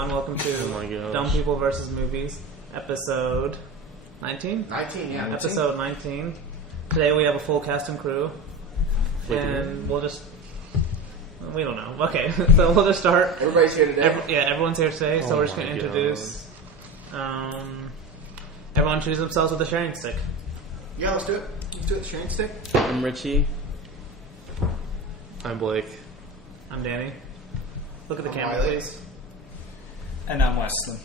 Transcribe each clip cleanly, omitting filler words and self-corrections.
everyone. Welcome to Dumb People vs. Movies, episode 19? 19, yeah. Episode 19. Today we have a full cast and crew. And we'll just... We don't know. Okay, so we'll just start. Everybody's here today? Everyone's here today, so we're just going to introduce... everyone choose themselves with a sharing stick. Yeah, let's do it. Let's do it. Sharing stick. I'm Richie. I'm Blake. I'm Danny. Look at the camera, Wiley. please. And I'm Wesley.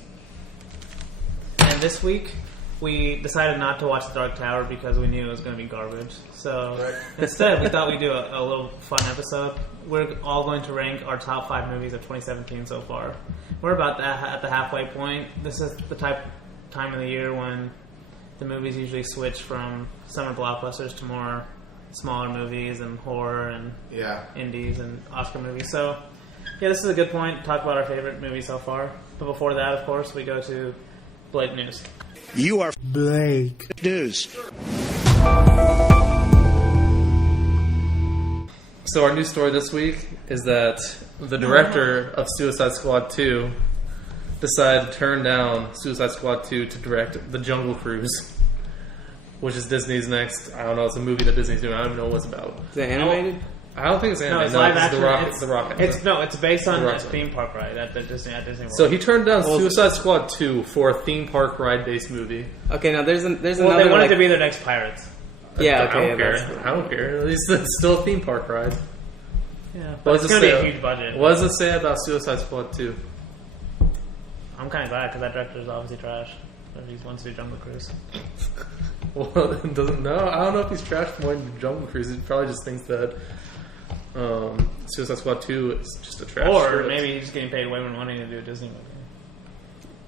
And this week, we decided not to watch The Dark Tower because we knew it was going to be garbage. So instead, we thought we'd do a little fun episode. We're all going to rank our top 5 movies of 2017 so far. We're about at the halfway point. This is the time of the year when the movies usually switch from summer blockbusters to more smaller movies and horror and indies and Oscar movies. So, yeah, this is a good point to talk about our favorite movies so far. But before that, of course, we go to Blake News. You are Blake News. So our news story this week is that the director of Suicide Squad 2 decided to turn down Suicide Squad 2 to direct The Jungle Cruise, which is Disney's next, I don't know, it's a movie that Disney's doing. I don't even know what it's about. Is it animated? I don't think it's animated. No, it's live action. The Rock. It's based on The a Rock. theme park ride at Disney World. So he turned down Suicide Squad 2 for a theme park ride-based movie. Okay, now there's another. They wanted like, to be their next Pirates. Yeah, I okay. don't care. I don't care. At least it's still a theme park ride. Yeah, but it's going to be a huge budget. What does it say about Suicide Squad 2? I'm kind of glad because that director is obviously trash. But he wants to do Jungle Cruise. Well, it doesn't know. I don't know if he's trash more than Jungle Cruise. He probably just thinks that Suicide Squad 2 is just a trash Or script. maybe he's just getting paid way more money to do a Disney movie.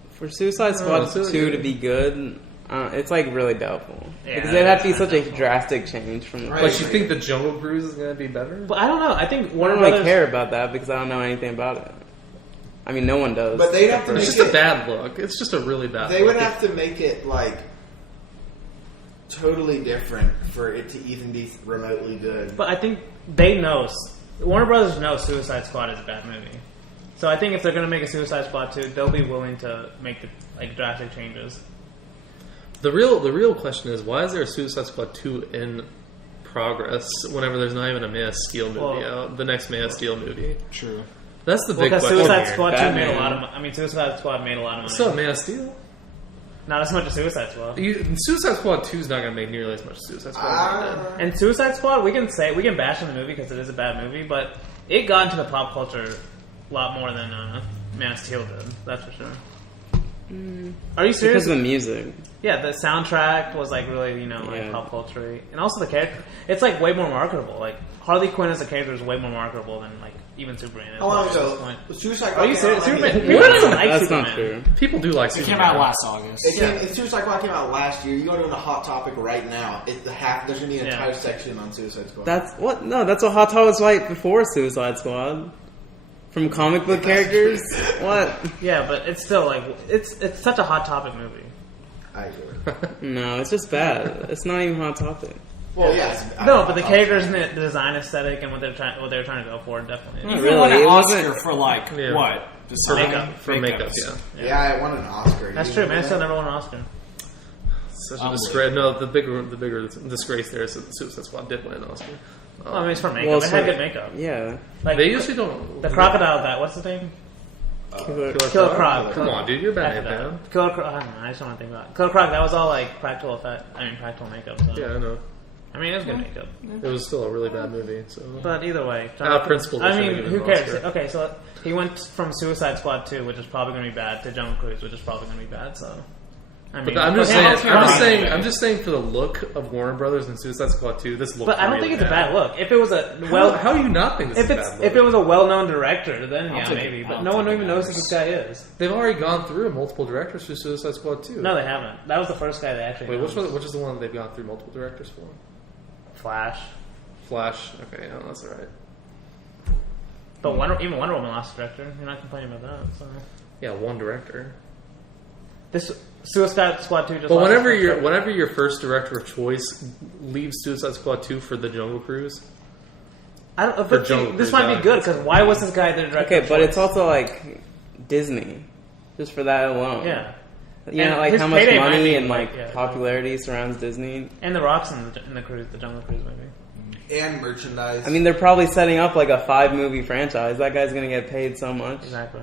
For Suicide Squad it's 2 to be good, it's like really doubtful. Yeah, because it'd have to be it's such kinda a doubtful. drastic change from the Right. But you think the Jungle Cruise is going to be better? But I don't know. I think I Warner don't really Brothers... care about that because I don't know anything about it. I mean, no one does. But they'd have to It's make just it... a bad look. It's just a really bad They look. would have to make it, like, totally different for it to even be remotely good. But I think they know... Warner Brothers knows Suicide Squad is a bad movie. So I think if they're going to make a Suicide Squad 2, they'll be willing to make the drastic changes. The real question is, why is there a Suicide Squad 2 in progress whenever there's not even a Man of Steel movie out? The next Man of Steel movie. True. That's the big Because question. Suicide Squad 2 Batman. made a lot of money. I mean, Suicide Squad made a lot of money. So Man of Steel? Not as much as Suicide Squad. Suicide Squad 2 is not going to make nearly as much as Suicide Squad 1 did. And Suicide Squad, we can bash on the movie because it is a bad movie, but it got into the pop culture a lot more than Man of Steel did. That's for sure. Are you serious? because of the music. Yeah, the soundtrack was like really, Yeah. pop culture, and also the character. It's like way more marketable. Like Harley Quinn as a character is way more marketable than like even Superman. How long at this ago? point. Suicide Squad Are you came serious? out like Superman. a- People don't like That's Superman. not true. People do like It Superman. came out last August. Suicide Squad came out last year. You go to a Hot Topic right now. There's going to be an Yeah. entire section on Suicide Squad. That's what? No, that's what Hot Topic was like before Suicide Squad. From comic book characters? What? Yeah, but it's still like it's such a hot topic movie. I agree. No, it's just bad. It's not even Hot Topic. Well, yes. No, but the characters and the design aesthetic and what they were trying to go for definitely. Not You really. won an It Oscar wasn't- for like Yeah. what? Design? Makeup. For makeup, yeah. Yeah, I won an Oscar. That's You true. know Man, that? still never won an Oscar. Such a disgrace. No, the bigger disgrace there is that the Suicide Squad did win an Oscar. Well, I mean, it's for makeup. Well, It had good makeup. Yeah. Like They usually don't. the crocodile. That what's the name? Killer- Killer Croc. Come on, dude, you're a Batman fan. Killer Croc. I don't know. I just want to think about it. Killer Croc. That was all like practical effect. I mean, practical makeup. So. Yeah, I know. I mean, it was good makeup. It was still a really bad movie. So, But either way, Out of principle, they I mean, should've given who him an cares? Oscar. Okay, so he went from Suicide Squad 2, which is probably going to be bad, to Jungle Cruise, which is probably going to be bad. So, I mean, but I'm just yeah, saying. it's I'm just fine. saying. I'm just saying for the look of Warner Brothers and Suicide Squad 2, this looks. But I don't really think it's a bad look. If it was a How do you not think this if is a it's bad if look? it was a well-known director, then yeah, take maybe. it. But I'll no one take even it. knows who this guy is. They've already gone through multiple directors for Suicide Squad 2. No, they haven't. That was the first guy they actually. Wait, announced. which is the one that they've gone through multiple directors for? Flash. Flash. Okay, no, that's alright. But even Wonder Woman lost a director. You're not complaining about that. So. Yeah, one director. This Suicide Squad 2 just. But lost whenever its your first whenever your first director of choice leaves Suicide Squad 2 for The Jungle Cruise, I don't. For But Jungle this Cruise, might be yeah. good because why was this guy the director? Okay, of but choice? it's also like Disney. just for that alone. Yeah. You know, And like his how much payday might money be, and like, like yeah. popularity surrounds Disney. And The Rock's in the cruise, the Jungle Cruise movie. And merchandise. I mean, they're probably setting up like a 5-movie franchise. That guy's gonna get paid so much. Exactly.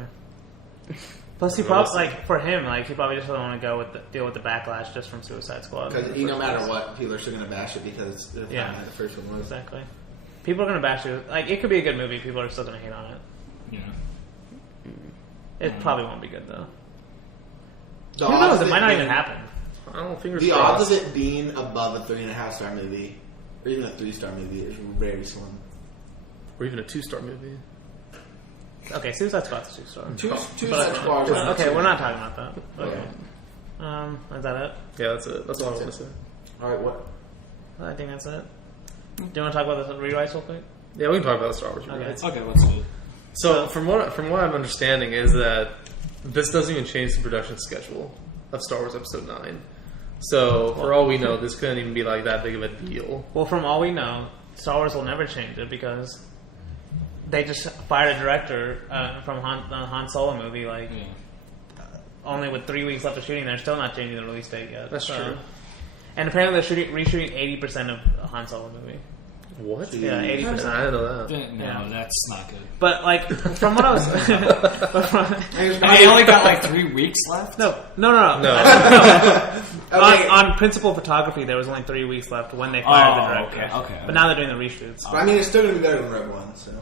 Plus, he probably like for him, like he probably just doesn't want to go with deal with the backlash just from Suicide Squad. because no matter what, people are still gonna bash it because they're Yeah. finding the first one was. Exactly. People are gonna bash it. Like it could be a good movie. People are still gonna hate on it. Yeah. It probably won't be good though. The Who knows? odds It of might not being- even happen. I don't think The odds of it being above a 3.5-star movie, or even a 3-star movie, is very slim. or even a 2-star movie. Okay, Suicide Squad's a 2-star. Two But- such bars. Okay, we're not talking about that. Okay. Is that it? Yeah, that's it. That's all I want to say. All right, what? I think that's it. Do you want to talk about the rewrites real quick? Yeah, we can talk about the Star Wars Okay. rewrites. Okay, let's do it. So from what I'm understanding is that this doesn't even change the production schedule of Star Wars Episode 9. So for all we know, this couldn't even be like that big of a deal. Well, from all we know, Star Wars will never change it because they just fired a director from the Han Solo movie, like only with 3 weeks left of shooting. They're still not changing the release date yet. That's true. And apparently they're reshooting 80% of a Han Solo movie. What? Yeah, 80%. I didn't know that. No, Yeah. that's not good. But like from what I was, but from, And they only got like 3 weeks left? no. Okay. On principal photography, there was only 3 weeks left when they fired the director. okay. But now they're doing the reshoots. But I mean, it's still gonna be better than Rogue One. So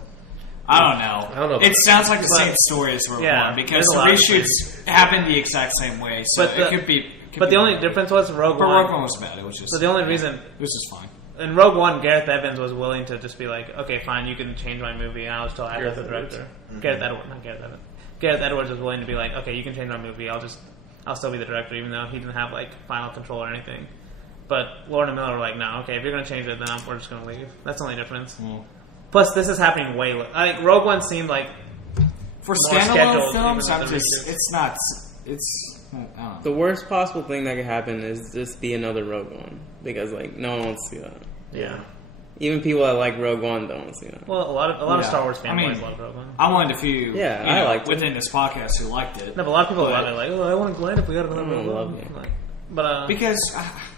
I don't know. I don't know. It sounds like the But- same story as Rogue Yeah, One because there's a the lot of reshoots happened the exact same way. So But it the- could be. But the only difference was Rogue But One. Rogue One was bad. It was just. So the only reason It was just fine. in Rogue One, Gareth Evans was willing to just be like, okay, fine, you can change my movie, and I'll still act as the director. Gareth Edwards, not Gareth Evans. Gareth Edwards was willing to be like, okay, you can change my movie, I'll still be the director, even though he didn't have like final control or anything. But Lord and Miller were like, no, okay, if you're gonna change it, then we're just gonna leave. That's the only difference. Plus, this is happening way like Rogue One seemed like For More scheduled, standalone films, even I'm with the just. reshoots. It's not. It's. I don't know. The worst possible thing that could happen is just be another Rogue One because like no one wants to see that. yeah. Even people that like Rogue One don't want to see that. Well, a lot of Yeah. Star Wars I fanboys mean, love Rogue One. I'm one of the few. Yeah, you I know, liked it. within this podcast who liked it. No, but a lot of people But- love it. Like, oh, I want to Glenn if we got another I Rogue love One. it. Like, but Because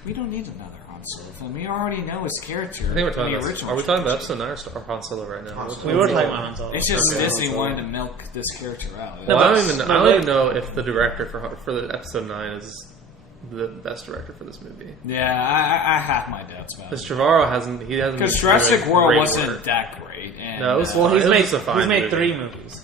we don't need another Han Solo film. We already know his character. I think we're in talking the about. original. Are we talking about trilogy. Episode 9 or Star Han Solo right now? we were talking about Han Solo. It's just Okay. Disney wanted to milk this character out. Well, No, I but- don't even. but I don't wait. even know if the director for the Episode 9 is the best director for this movie. Yeah, I have my doubts about Because it. Trevorrow hasn't. He hasn't. Because been Jurassic doing World great wasn't work. that great. And, No, it was Well, fine. he's It made was a fine movie. 3 movies.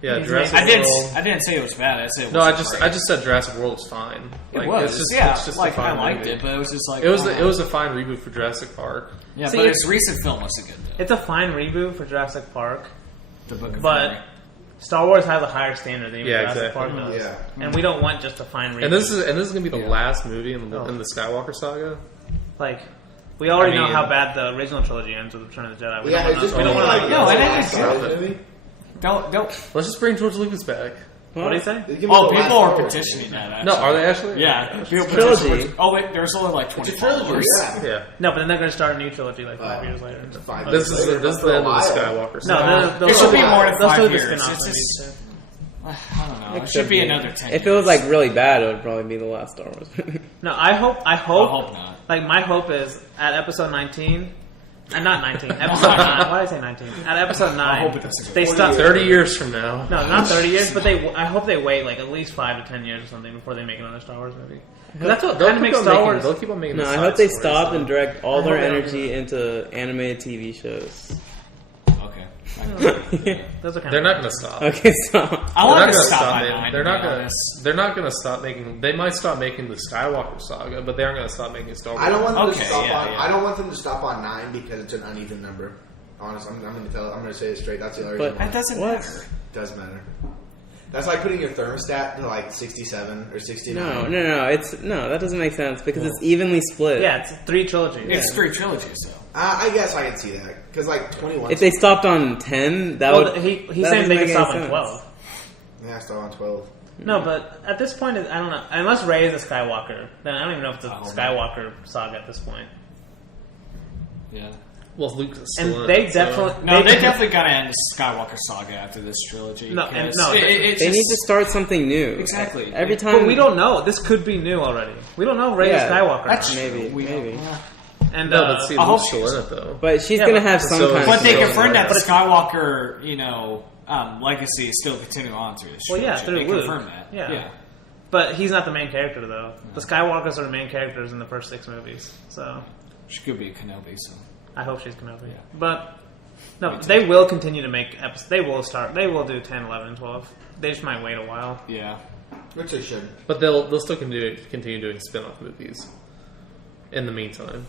Yeah, he's Jurassic made- World. I didn't say it was bad. I said it No, was I just said Jurassic World was fine. It Like, was. It's just, yeah, it's just like a fine I liked movie. it, but it was just like It was a fine reboot for Jurassic Park. Yeah, See, but it's- his recent film wasn't good though. It's a fine reboot for Jurassic Park, The Book of but Fire. Star Wars has a higher standard than even Yeah, Jurassic exactly. Park does. Yeah. And we don't want just a fine reboot. And this is gonna be the last movie in Oh. the Skywalker saga. like, we already I know mean- how bad the original trilogy ends with Return of the Jedi. We Yeah, don't it's just we don't gonna want be to. No, the it last ended Star good. Wars movie. Don't. Let's just bring George Lucas back. What do you say? It's gonna be Oh, the last people are Star Wars petitioning movie. that. No, Actually. are they actually? Yeah, people trilogy. petitioning- Oh wait, there's only like 20 It's a trilogy. followers. Yeah. Yeah. No, but then they're going to start a new trilogy like 5 years later. This is the end of the Skywalker No, saga. they'll It should be still- more than they'll 5 still do years. spin-off It's movies, just- too. I don't know. It could should be another 10. If it was like really bad, it would probably be the last Star Wars. No, I hope. I hope not. Like, my hope is at episode 19. Not 19. Episode 9. Why did I say 19? At episode 9. hope it doesn't go They stop. 30 years from now. No, not 30 years, but I hope they wait like at least 5 to 10 years or something before they make another Star Wars movie. 'Cause that's what They'll kind of keep makes on Star making- Wars. They'll keep on making. no, the I side hope they stories, stop though. and direct all I their hope they don't energy into animated TV shows. Okay. Those are kind They're of not going to stop. Okay, stop. I They're want not to gonna stop by making- 9. They're not going going to. They're not going to stop making. They might stop making the Skywalker saga, but they aren't going to stop making Star Wars. I don't want them Okay, to stop yeah, on. yeah. I don't want them to stop on 9 because it's an uneven number. Honestly, I'm going to tell. I'm going to say it straight. That's the only reason. But- why. That doesn't What? matter. It does matter. That's like putting your thermostat to like 67 or 69. No, that doesn't make sense because it's evenly split. Yeah, it's 3 trilogies. It's 3 trilogies, though. I guess I can see that because like 21. If they stopped on 10, that Well, would. he's that saying doesn't they make can stop any on sense. 12. yeah, still on 12. No, but at this point, I don't know. Unless Rey is a Skywalker, then I don't even know if it's a Oh, Skywalker saga at this point. Yeah. Well, Luke is still And in they it, definitely No, they definitely got to end the Skywalker saga after this trilogy. No, and- because no, it's They just, need to start something new. Exactly. Every But time. But we don't know. This could be new already. We don't know Rey Yeah, Skywalker. That's now. Maybe, true. We maybe. don't- And No, but see, I hope Luke's still she's- in it though. But she's Yeah, gonna but- have some so- kind But of they Still confirmed that but the it's- Skywalker, legacy is still continuing on through this. Well, yeah, trilogy. through They Luke. confirmed that. Yeah. But he's not the main character, though. The Skywalkers are the main characters in the first 6 movies. So She could be a Kenobi. So I hope she's Kenobi. Yeah. But no, they will continue to make episodes. They will start. They will do 10, 11, 12. They just might wait a while. yeah. Which they should. But they'll still continue doing spin-off movies in the meantime.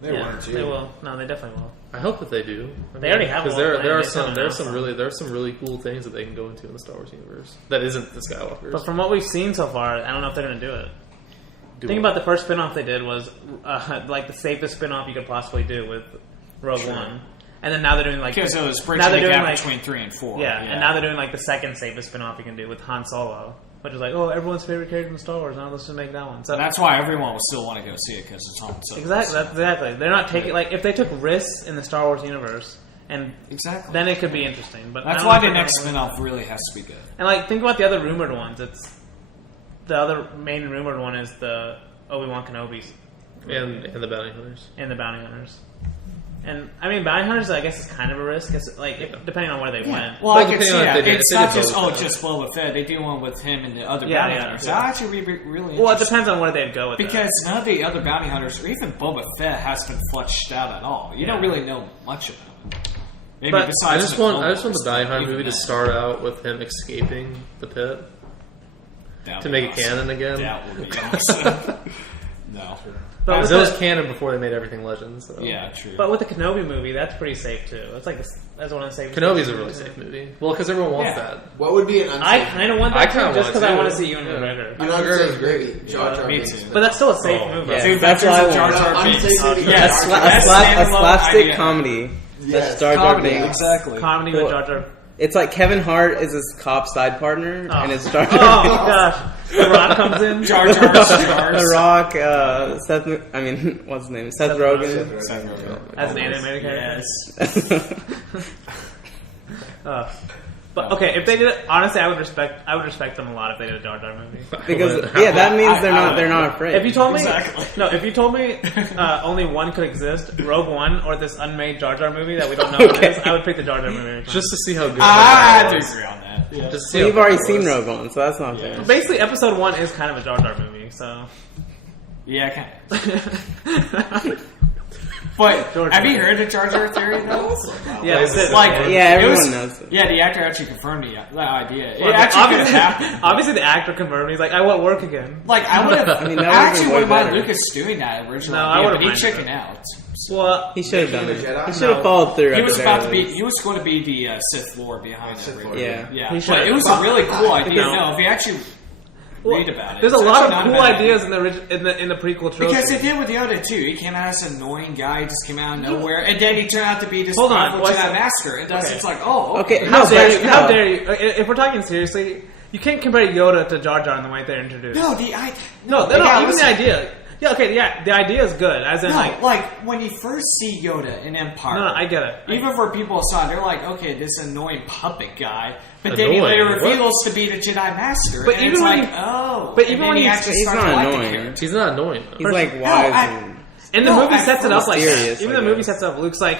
They Yeah, want to. they will. No, they definitely will. I hope that they do. They already have because one there planned. are They some sent there's an some really cool things that they can go into in the Star Wars universe that isn't the Skywalkers. But from what we've seen so far, I don't know if they're going to do it. Do Think what? about the first spin-off they did was like the safest spin-off you could possibly do with Rogue One. And then now they're doing like Because it was now bridging they're the doing gap like between 3 and 4. yeah, and now they're doing like the second safest spin-off you can do with Han Solo, which is like, oh, everyone's favorite character in Star Wars. Now let's just make that one. So And that's why everyone will still want to go see it because it's on. So exactly, that's exactly. They're not taking like if they took risks in the Star Wars universe, and Exactly. then it could be interesting. But I That's don't why know the if they're next gonna- spin-off really has to be good. And like think about the other rumored ones. It's the other main rumored one is the Obi-Wan Kenobi's and the bounty hunters. and the Bounty Hunters. And I mean, Bounty Hunters, I guess, is kind of a risk. It's like depending on where they went. Well, Well, I can depending see on if that. they did- It's if they not did just, Boba Fett. just Boba Fett. They do one with him and the other Yeah, bounty yeah, hunters. yeah. That actually be really Well, it interesting. depends on where they'd go with Because none of the other bounty hunters, or even Boba Fett, has been fleshed out at all. You don't Yeah. really know much about him. Maybe But besides I just want the Clone bounty Wars, hunter even movie to that. start out with him escaping the pit That to would make be it awesome. canon again. That would be awesome. No. But Because with it was the- canon before they made everything Legends. So. Yeah, true. But with the Kenobi movie, that's pretty safe too. It's like that's one of the safest. Kenobi's a really safe movie. Well, because everyone wants Yeah. that. What would be an unsafe? I kind of want I that kinda too, just want because it I too. want to see Ewan Yeah. McGregor. You know, McGregor's it's great. Jar Jar me Binks. too. But that's still a safe Oh, movie. yeah. Dude, That's there's what I a Jar want. Jar Binks. Unsafe movie. Yes, a that's slapstick standalone idea. comedy. Yes. That's Jar Jar Comedy, Binks. exactly. Comedy with Jar Jar. It's like Kevin Hart is his cop side partner, Oh. and it's Jar Oh Jar Binks. gosh, The Rock comes in. Jar Jar's jars. The Rock, what's his name? Seth Rogen. Seth Rogen. As an animated character. Yes. But okay, if they did it, honestly, I would respect them a lot if they did a Jar Jar movie. Because that means I they're not afraid. If you told me, Exactly. no, if you told me only one could exist, Rogue One or this unmade Jar Jar movie that we don't know what it is, I would pick the Jar Jar movie. Just to see how good. I that do was. agree on that. Yeah. Just to see Well, how you've already good it seen was. Rogue One, so that's not fair. Basically, Episode 1 is kind of a Jar Jar movie, so. Yeah, kind of. But George have you Lucas. heard the Jar Jar theory though? Yeah, it's it. Like, Yeah, it everyone was- knows it. Yeah, the actor actually confirmed that idea. It Well, actually could have happened. obviously, the actor confirmed. He's like, I want work again. Like I would have. I mean, that I would've actually been would have way wanted better. Lucas doing that original No, I idea, would've but he minded chickened out. Well, He should have done Making it. the Jedi? He should have No. followed through. He at was the about very to be. least. He was going to be the Sith Lord behind Sith it. Lord. Yeah. Yeah, He but should've. it was a really cool idea. No. No, if you actually well, read about it, there's a it's lot of actually not cool a bad ideas idea. in the prequel trilogy. Because they did with Yoda too. He came out as an annoying guy, he just came out of nowhere, and then he turned out to be this Hold on, powerful what's Jedi the- Master. And that's Okay. it's like, oh, Okay, How no, dare but- you? How no. dare you? If we're talking seriously, you can't compare Yoda to Jar Jar in the way they're introduced. No, no, yeah, even listen. the idea. Yeah, okay, yeah, the idea is good. As in, No, like, like when you first see Yoda in Empire. no, I get it. Even for people aside, they're like, okay, this annoying puppet guy. But then he Annoying? later What? reveals to be the Jedi Master. But and even it's when like, he- oh. but And even then when he he's- actually he's starts not to like the annoying. character. He's not annoying. Though. He's like No, wise I- and And the No, movie at sets it up first- like Mysterious, that. Even I the movie guess. sets it up. Luke's like,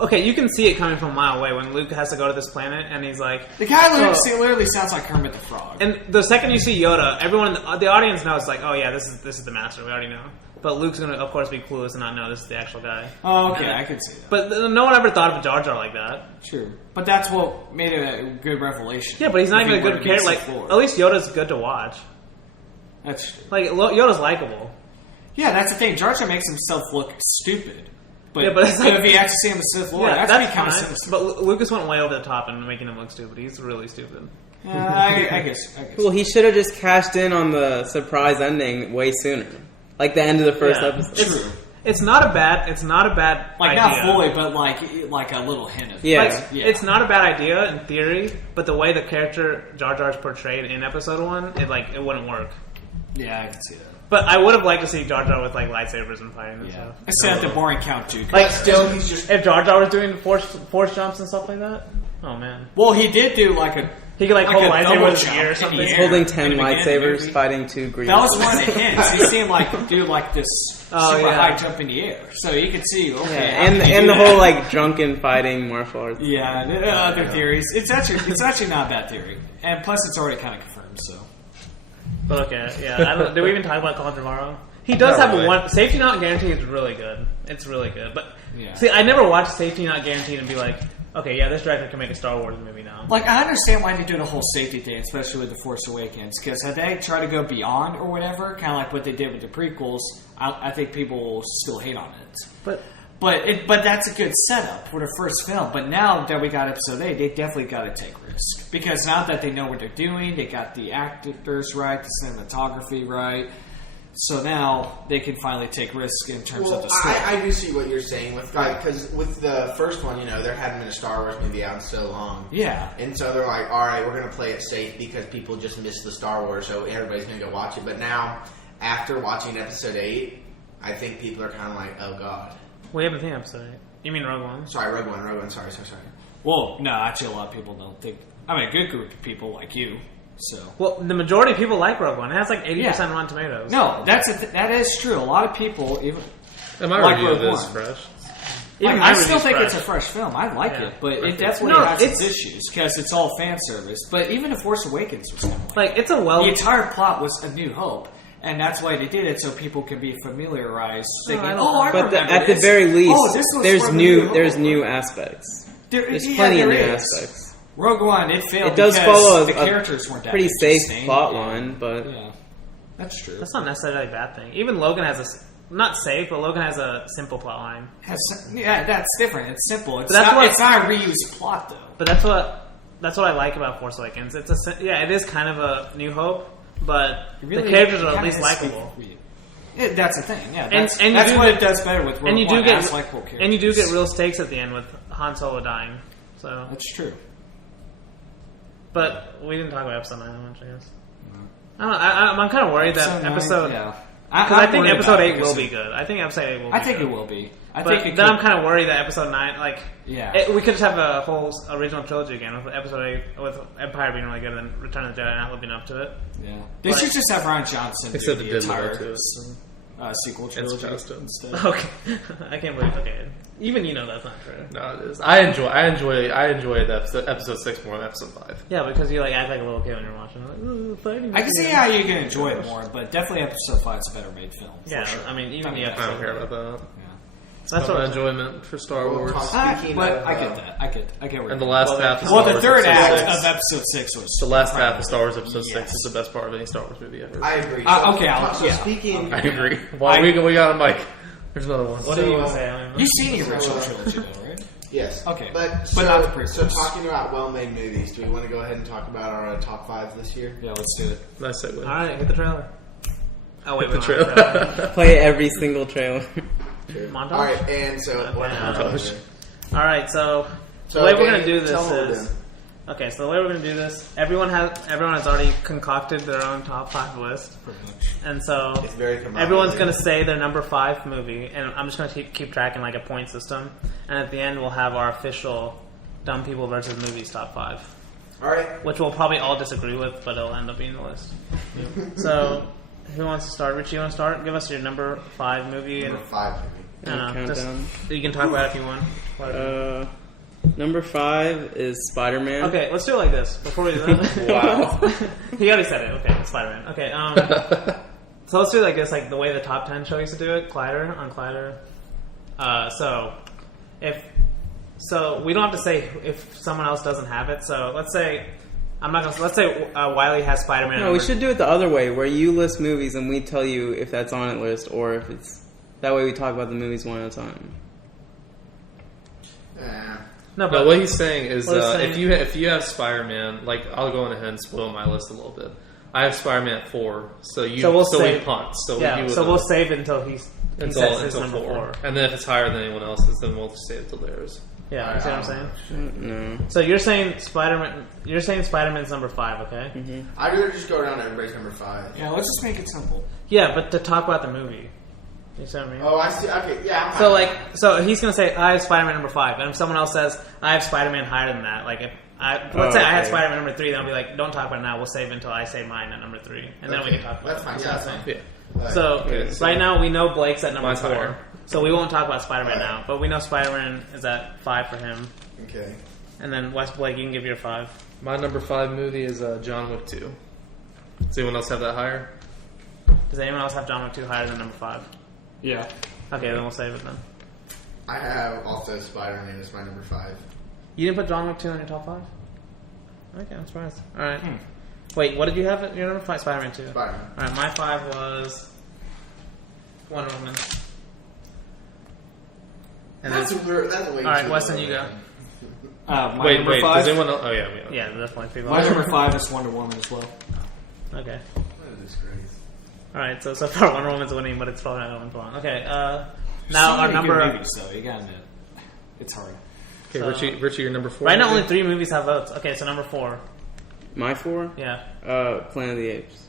okay, you can see it coming from a mile away when Luke has to go to this planet, and he's like, The guy Oh. literally sounds like Kermit the Frog. and the second you see Yoda, everyone, the audience knows, like, oh yeah, this is the master. We already know. But Luke's gonna, of course, be clueless and not know this is the actual guy. Oh, okay, And- I could see that. But no one ever thought of a Jar Jar like that. True. But that's what made it a good revelation. Yeah, but he's not If even a he were good to be character. Like, Sith Lord. at least Yoda's good to watch. That's true. Like, Yoda's likable. Yeah, that's the thing. Jar Jar makes himself look stupid. But, Yeah, but it's like- if you actually see him as Sith Lord, Yeah, that's that's kind of fine. sinister. But Lucas went way over the top in making him look stupid. He's really stupid. I guess. Well, he should have just cashed in on the surprise ending way sooner, like the end of the first Yeah. episode. True. It's not a bad Like, idea. not fully, but like a little hint of it. Yeah. Like, it's not a bad idea in theory, but the way the character Jar Jar's portrayed in Episode 1, it wouldn't work. Yeah, I can see that. But I would have liked to see Jar Jar with like lightsabers and fighting and Yeah. stuff. Instead of the boring Count Dooku. Like Still, he's just if Jar Jar was doing force jumps and stuff like that. Oh man, Well, he did do like a. he could like hold a a lightsaber double with his jump ear or in something. the He's air holding in 10 the beginning of the lightsabers, movie. fighting 2 green. That was one of the hints. He seemed like do like this Oh, super yeah. high jump in the air, so you could see. Okay, Yeah, how can you and do the that? whole like drunken fighting martial arts. Yeah, and other theories. It's actually not a bad theory, and plus it's already kind of confirmed. So But okay, yeah. Did we even talk about Colin Trevorrow? He does Not have really. one. Safety Not Guaranteed is really good. It's really good. But Yeah. see, I never watched Safety Not Guaranteed and be like, okay, yeah, this director can make a Star Wars movie now. like I understand why they do the whole safety thing, especially with the Force Awakens, because had they tried to go beyond or whatever, kind of like what they did with the prequels, I think people will still hate on it. But But that's a good setup for the first film. But now that we got episode 8, they definitely got to take risk. Because now that they know what they're doing, they got the actors right, the cinematography right. So now they can finally take risk in terms of the story. I do see what you're saying with because with the first one, there hadn't been a Star Wars movie out in so long. Yeah. And so they're like, all right, we're going to play it safe because people just missed the Star Wars, so everybody's going to go watch it. But now, after watching episode 8, I think people are kind of like, oh, God. we haven't seen episode 8. You mean Rogue One? Sorry, Rogue One. Sorry. Well, no, actually, a lot of people don't think. I mean, a good group of people like you. So Well, the majority of people like Rogue One. It has like 80% Yeah. Rotten Tomatoes. no, that is true. A lot of people even. And my Like review of Rogue this is One. fresh. Even I my still review's think fresh. it's a fresh film. I like Yeah. it, but it Perfect. definitely No, has its it's- issues because it's all fan service. But even The Force Awakens was kind of Like, it's a well... the entire plot was A New Hope, and that's why they did it so people can be familiarized, thinking, I don't "Oh, I But remember at the this. very least, Oh, this was there's from new Hope." there's new aspects. There's plenty of new aspects. Rogue One, it failed. It does because follow the a characters weren't that pretty safe interesting. plot Yeah. line, but Yeah, that's true. That's not necessarily a bad thing. Even Logan has not safe, but Logan has a simple plot line. Yeah, that's different. It's simple. It's But that's not. what- It's not a reused plot though. But that's what I like about Force Awakens. It is kind of a New Hope, but the characters are at least likable. Yeah, that's the thing. Yeah, And that's, you that's do what get- it does better with Rogue And you do One. get Has likable characters. and you do get real stakes at the end with Han Solo dying. So, That's true. but we didn't talk about episode 9 much, I guess. I don't know. I'm kind of worried that episode Yeah, because I I'm think worried episode about 8 it will because be good. I think episode 8 will. I be think good. it will be. I But think it then could, I'm kind of worried that episode 9, like, Yeah. we could just have a whole original trilogy again with episode 8, with Empire being really good, and then Return of the Jedi not living up to it. Yeah. They should just have Ryan Johnson Except do it the did entire live up to it. So. sequel trilogy just a- instead. Okay, I can't believe. Okay, even you know that's not true. No, it is. I enjoy the episode 6 more than episode 5. Yeah, because you like act like a little kid when you're watching. Like, ooh, fighting. I can see how you can enjoy it more, but definitely episode 5 is a better made film. For Yeah, sure. I mean, even the I don't episode. care about that. Yeah. That's Not what my I'm saying. enjoyment for Star Well, Wars. Speaking But of, I get that. I get where And the you're last Well, half of Well, Star the Wars third episode act 6. of episode 6 was The last half primal. of Star Wars episode 6 Yes. is the best part of any Star Wars movie ever. I agree. Okay, so yeah. speaking, I agree. Well, we got a mic. There's another one. What do you even say? I don't know. You've seen the original trilogy, though, right? yes, Okay. but not the so prequels. talking about well-made movies, do we want to go ahead and talk about our top 5 this year? Yeah, let's do it. Nice segue. All right, hit the trailer. Oh wait, The we don't have trailer. a trailer. play every single trailer. Montage. All right, and so what Montage. All right, so So, the way we're Danny, gonna do tell this me what we're is doing. okay. So the way we're gonna do this, everyone has already concocted their own top 5 list, Pretty much. and so It's very commodious. everyone's gonna say their number 5 movie, and I'm just gonna keep track in like a point system, and at the end we'll have our official Dumb People versus Movies top 5, All right, which we'll probably all disagree with, but it'll end up being the list. So who wants to start? Richie, you want to start? Give us your number 5 movie, and number 5 movie. I don't know, just, Countdown. you can talk about it if you want. Number 5 is Spider-Man. Okay, let's do it like this before we do that. Wow. He already said it. Okay, Spider-Man. Okay, so let's do it like this, like the way the top 10 show used to do it, Collider on Collider. So we don't have to say if someone else doesn't have it. So let's say let's say Wiley has Spider-Man. No, we should do it the other way, where you list movies and we tell you if that's on it list or if it's. That way we talk about the movies one at a time. No, No, but what he's saying is What he's saying- if you have Spider-Man, like I'll go on ahead and spoil my list a little bit. I have Spider-Man at 4, so So we save- punt. So yeah, we do so it we'll save it until he sets his until number 4. And then if it's higher than anyone else's, then we'll just save it till theirs. Yeah, you see what I'm saying? No. So you're saying Spider-Man. You're saying Spider-Man's number 5, okay? Mm-hmm. I'd rather just go down to everybody's number 5. Yeah, let's just make it simple. Yeah, but to talk about the movie. You see what I mean? Oh, I see. Okay, yeah. I'm So fine. so he's gonna say I have Spider-Man number 5, and if someone else says I have Spider-Man higher than that, like if let's say I had okay. Spider-Man number 3, then I'll be like, don't talk about it now. We'll save it until I say mine at number 3, and then we Okay, can talk about that's fine. it. You see Yeah, what I'm that's saying? Yeah. Alright. So Okay, so- right now we know Blake's at number Mine's 4, higher. so we won't talk about Spider-Man Alright. now, but we know Spider-Man is at 5 for him, Okay. and then West Blake, you can give your 5. My number 5 movie is John Wick 2. Does anyone else have that higher? Does anyone else have John Wick 2 higher than number 5? Yeah. Okay, then we'll save it then. I have also Spider-Man as my number 5. You didn't put John Wick 2 on your top 5? Okay, I'm surprised. Alright. Wait, what did you have at your number 5? Spider-Man 2. Spider-Man. Alright, my 5 was Wonder Woman. And That's then, weird. That's way Alright, too Weston, low, you go. man. My Wait, number does 5. anyone else? Oh, yeah. Yeah, definitely. People. My number 5 is Wonder Woman as well. Okay. What a disgrace. Alright, so far Wonder Woman's winning, but it's probably not going to win for long. Okay, now So our many number. good movies, though. You gotta admit, it's hard. Okay, So- Richie, your number 4. Right now, movie? only 3 movies have votes. Okay, so number 4. My 4? Yeah. Planet of the Apes.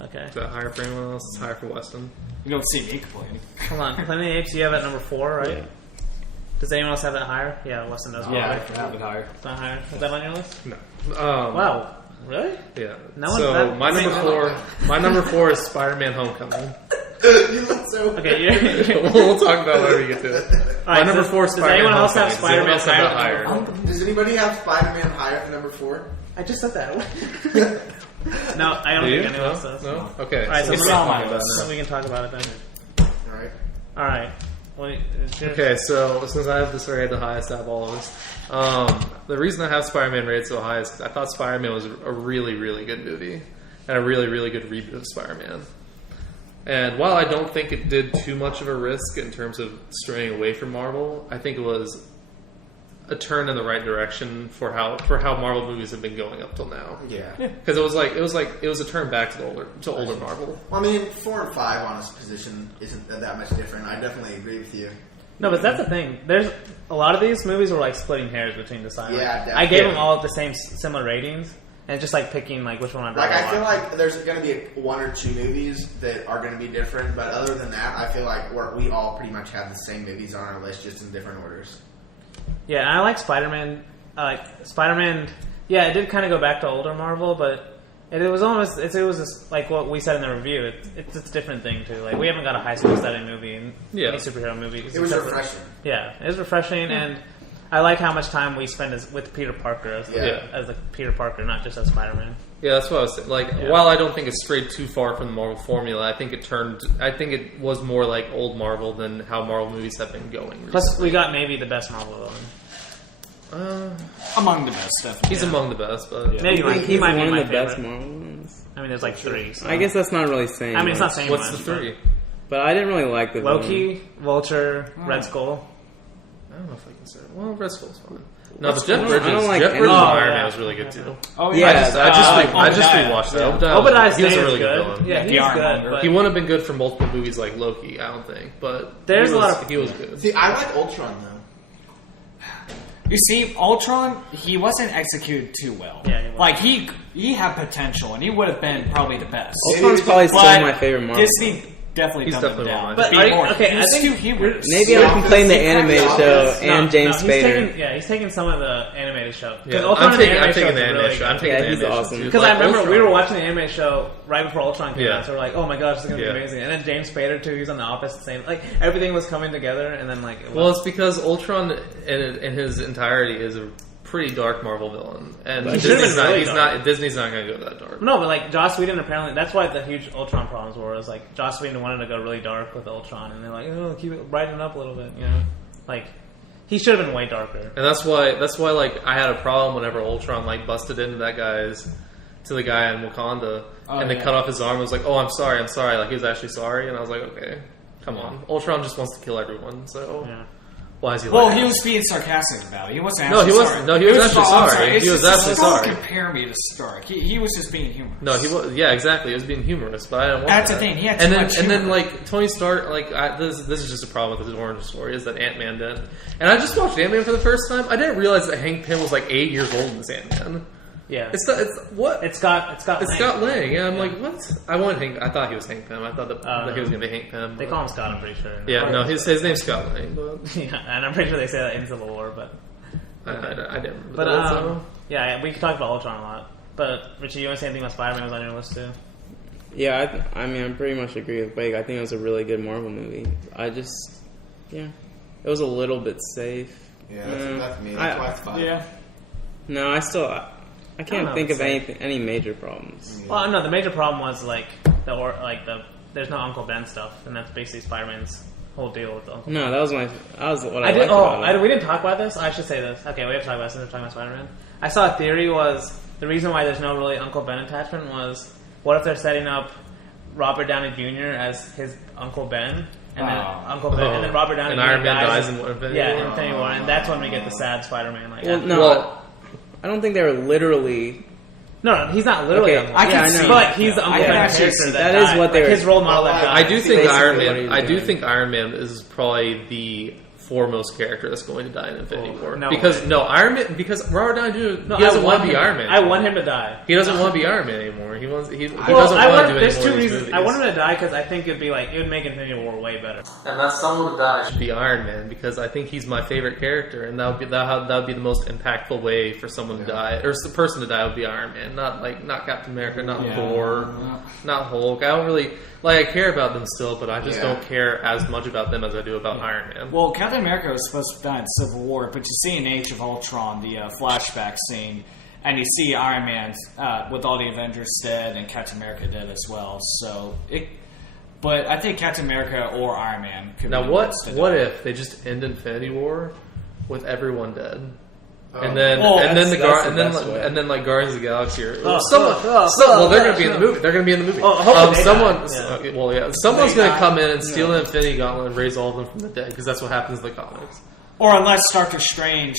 Okay. Is that higher for anyone else? It's higher for Weston. You don't see me complaining. Hold on. Planet of the Apes, you have at number 4, right? Yeah. Does anyone else have that higher? Yeah, Weston does. Yeah, I probably. have it higher. It's not higher. Is that on your list? No. Wow. Really? Yeah. No one's so that- my number 4 is Spider-Man: Homecoming. You look so. Okay, you're. We'll talk about it whenever we get to it. My Alright, number so 4 is does Spider-Man: anyone else have Homecoming. Does anyone else have that Spider-Man higher? Does anybody have Spider-Man higher than number 4? I just said that. No, I don't Do you? think anyone else does. No? Okay. Alright, so It's we not can, on my list. so we can talk about it then. Alright. Alright. Okay, so since I have this already the highest out of all of us, the reason I have Spider-Man rated so high is because I thought Spider-Man was a really, really good movie and a really, really good reboot of Spider-Man. And while I don't think it did too much of a risk in terms of straying away from Marvel, I think it was a turn in the right direction for how Marvel movies have been going up till now. Yeah. Because it was a turn back to older Marvel. Well, I mean, 4 and 5 on its position isn't that much different. I definitely agree with you. No, but that's the thing. There's a lot of these movies were like splitting hairs between the sides. Yeah, I gave definitely. them all the same similar ratings, and just like picking like which one I'd Like, rather I feel watch. like there's going to be 1 or 2 movies that are going to be different, but other than that, I feel like we all pretty much have the same movies on our list, just in different orders. Yeah, and I like Spider-Man. Spider-Man. Yeah, it did kind of go back to older Marvel, but it was almost it was just like what we said in the review. It's a different thing too. Like we haven't got a high school setting movie in Yeah. any superhero movie. It was except for- refreshing. Yeah, it was refreshing, and I like how much time we spend with Peter Parker as Yeah. as the Peter Parker, not just as Spider-Man. Yeah, that's what I was saying. Like, Yeah. while I don't think it strayed too far from the Marvel formula, I think it was more like old Marvel than how Marvel movies have been going Plus, recently. we got maybe the best Marvel villain. Among the best, definitely. He's among the best, but Maybe You think he he's might be one my of the best favorite. Marvel ones? I mean, there's like 3. So. I guess that's not really saying. I mean, it's not much. saying what's the much, 3? But I didn't really like the but villain. Loki, Vulture, Red Skull. I don't know if I can say it. Well, Red Skull's fine. No, but Jeff I Bridges, don't like Jeff any- Bridges' Oh, Iron yeah. Man was really good too. Oh Yeah, I just Obadiah. rewatched that. Yeah. Obadiah's he was a name really is good good. villain. Yeah, Yeah, he's the good. Ironmonger. But He wouldn't have been good for multiple movies like Loki, I don't think. But There's he a lot was, of- he was good. See, I like Ultron, though. You see, Ultron, he wasn't executed too well. Yeah, he wasn't. like he had potential, and he would have been probably the best. Ultron's probably still But my favorite Marvel. Disney definitely He's dumbed him definitely one down. of my But are you- okay, he I was think too humorous. Maybe I complain the animated show and James he's Spader. He's taking some of the animated show. Yeah, Ultron I'm in the taking animated show the is really animation. good. I'm taking Yeah, the he's animation awesome. too. Because Like I remember Ultron. we were watching the anime show right before Ultron came Yeah. out, so we're like, "Oh my gosh, this is gonna be Yeah. amazing!" And then James Spader too, he was on The Office, the same. Like everything was coming together, and then like, Well, it's because Ultron in his entirety is a pretty dark Marvel villain, and But he should've Disney's been really not. dark. Disney's not going to go that dark. no, but like Joss Whedon apparently that's why the huge Ultron problems were. Is like Joss Whedon wanted to go really dark with Ultron, and they're like, "Oh, keep it brighten it up a little bit," you know? Like he should have been way darker. And that's why like I had a problem whenever Ultron like busted into the guy in Wakanda, and they yeah. cut off his arm. I was like, "Oh, I'm sorry." Like he was actually sorry, and I was like, "Okay, come on." Ultron just wants to kill everyone, so Yeah. Why is he Well, like he that? was being sarcastic about it. He wasn't No, actually he wasn't. sorry. No, he was actually I'm sorry. It's He was just- actually don't sorry. compare me to Stark. He was just being humorous. No, he was. Yeah, exactly. He was being humorous, but I don't want That's that. the thing, he had and too then much and then humor. like Tony Stark, this is just a problem with his origin story is that Ant-Man did. And I just watched Ant-Man for the first time. I didn't realize that Hank Pym was like 8 years old in this Ant-Man. Yeah. It's what? It's Scott Scott Lang. Yeah, I'm like, what? I thought he was Hank Pym. I thought that he was gonna be Hank Pym. They but- call him Scott, I'm pretty sure. Yeah, no, his name's Scott Lang, but Yeah, and I'm pretty sure they say that in Civil War, but I didn't remember but that. So. yeah, we could talk about Ultron a lot. But Richie, you want to say anything about Spider-Man was on your list too? Yeah, I mean, I pretty much agree with Blake. I think it was a really good Marvel movie. It was a little bit safe. Yeah, that's me. That's why it's 5. Yeah. No, I can't know, think of it's any major problems. Well, no, the major problem was there's no Uncle Ben stuff, and that's basically Spider-Man's whole deal with the Uncle. No, that was what I I did. liked about it. We didn't talk about this. I should say this. Okay, we have to talk about this since we're talking about Spider-Man. I saw a theory was the reason why there's no really Uncle Ben attachment was what if they're setting up Robert Downey Jr. as his Uncle Ben, and then Uncle Ben, and then Robert Downey And Jr. Iron Man dies in in Infinity yeah, War. Infinity War, and that's when we get the sad Spider-Man. Like, Well, no, Well- I don't think they were literally. no, he's not literally Okay, Uncle I Ben. can I see know. But he's the I Uncle can Ben actually character see that that is died. what they like were- his role model that I died. I do think basically Iron what Man. he was I do doing. think Iron Man is probably the foremost character that's going to die in Infinity War. no because way. Iron Man. Because Robert Downey Jr. No, he doesn't I want to be him- Iron Man. I want him to die. He doesn't want to be Iron Man anymore. He wants. He Well, doesn't want to do any there's more two of these reasons. movies. I want him to die because I think it would make Infinity War way better. And that's someone to die should be Iron Man because I think he's my favorite character, and that would be the most impactful way for someone to die, or the person to die would be Iron Man, not Captain America, not Thor, not Hulk. I don't really I care about them still, but I just Yeah. don't care as much about them as I do about Iron Man. Well, Captain America was supposed to die in Civil War, but you see in Age of Ultron the flashback scene, and you see Iron Man with all the Avengers dead and Captain America dead as well. But I think Captain America or Iron Man could Now, be the what ones to what die. if they just end Infinity War with everyone dead? Oh. And then, Well, and then that's the best way. and then like Guardians of the Galaxy. Or, Oh, well, they're going to be in the movie. They're going to be in the movie. Oh, hopefully they someone, die. Yeah. well, yeah, someone's They going to die. come in and steal the Infinity Gauntlet and raise all of them from the dead because that's what happens in the comics. Or unless Doctor Strange,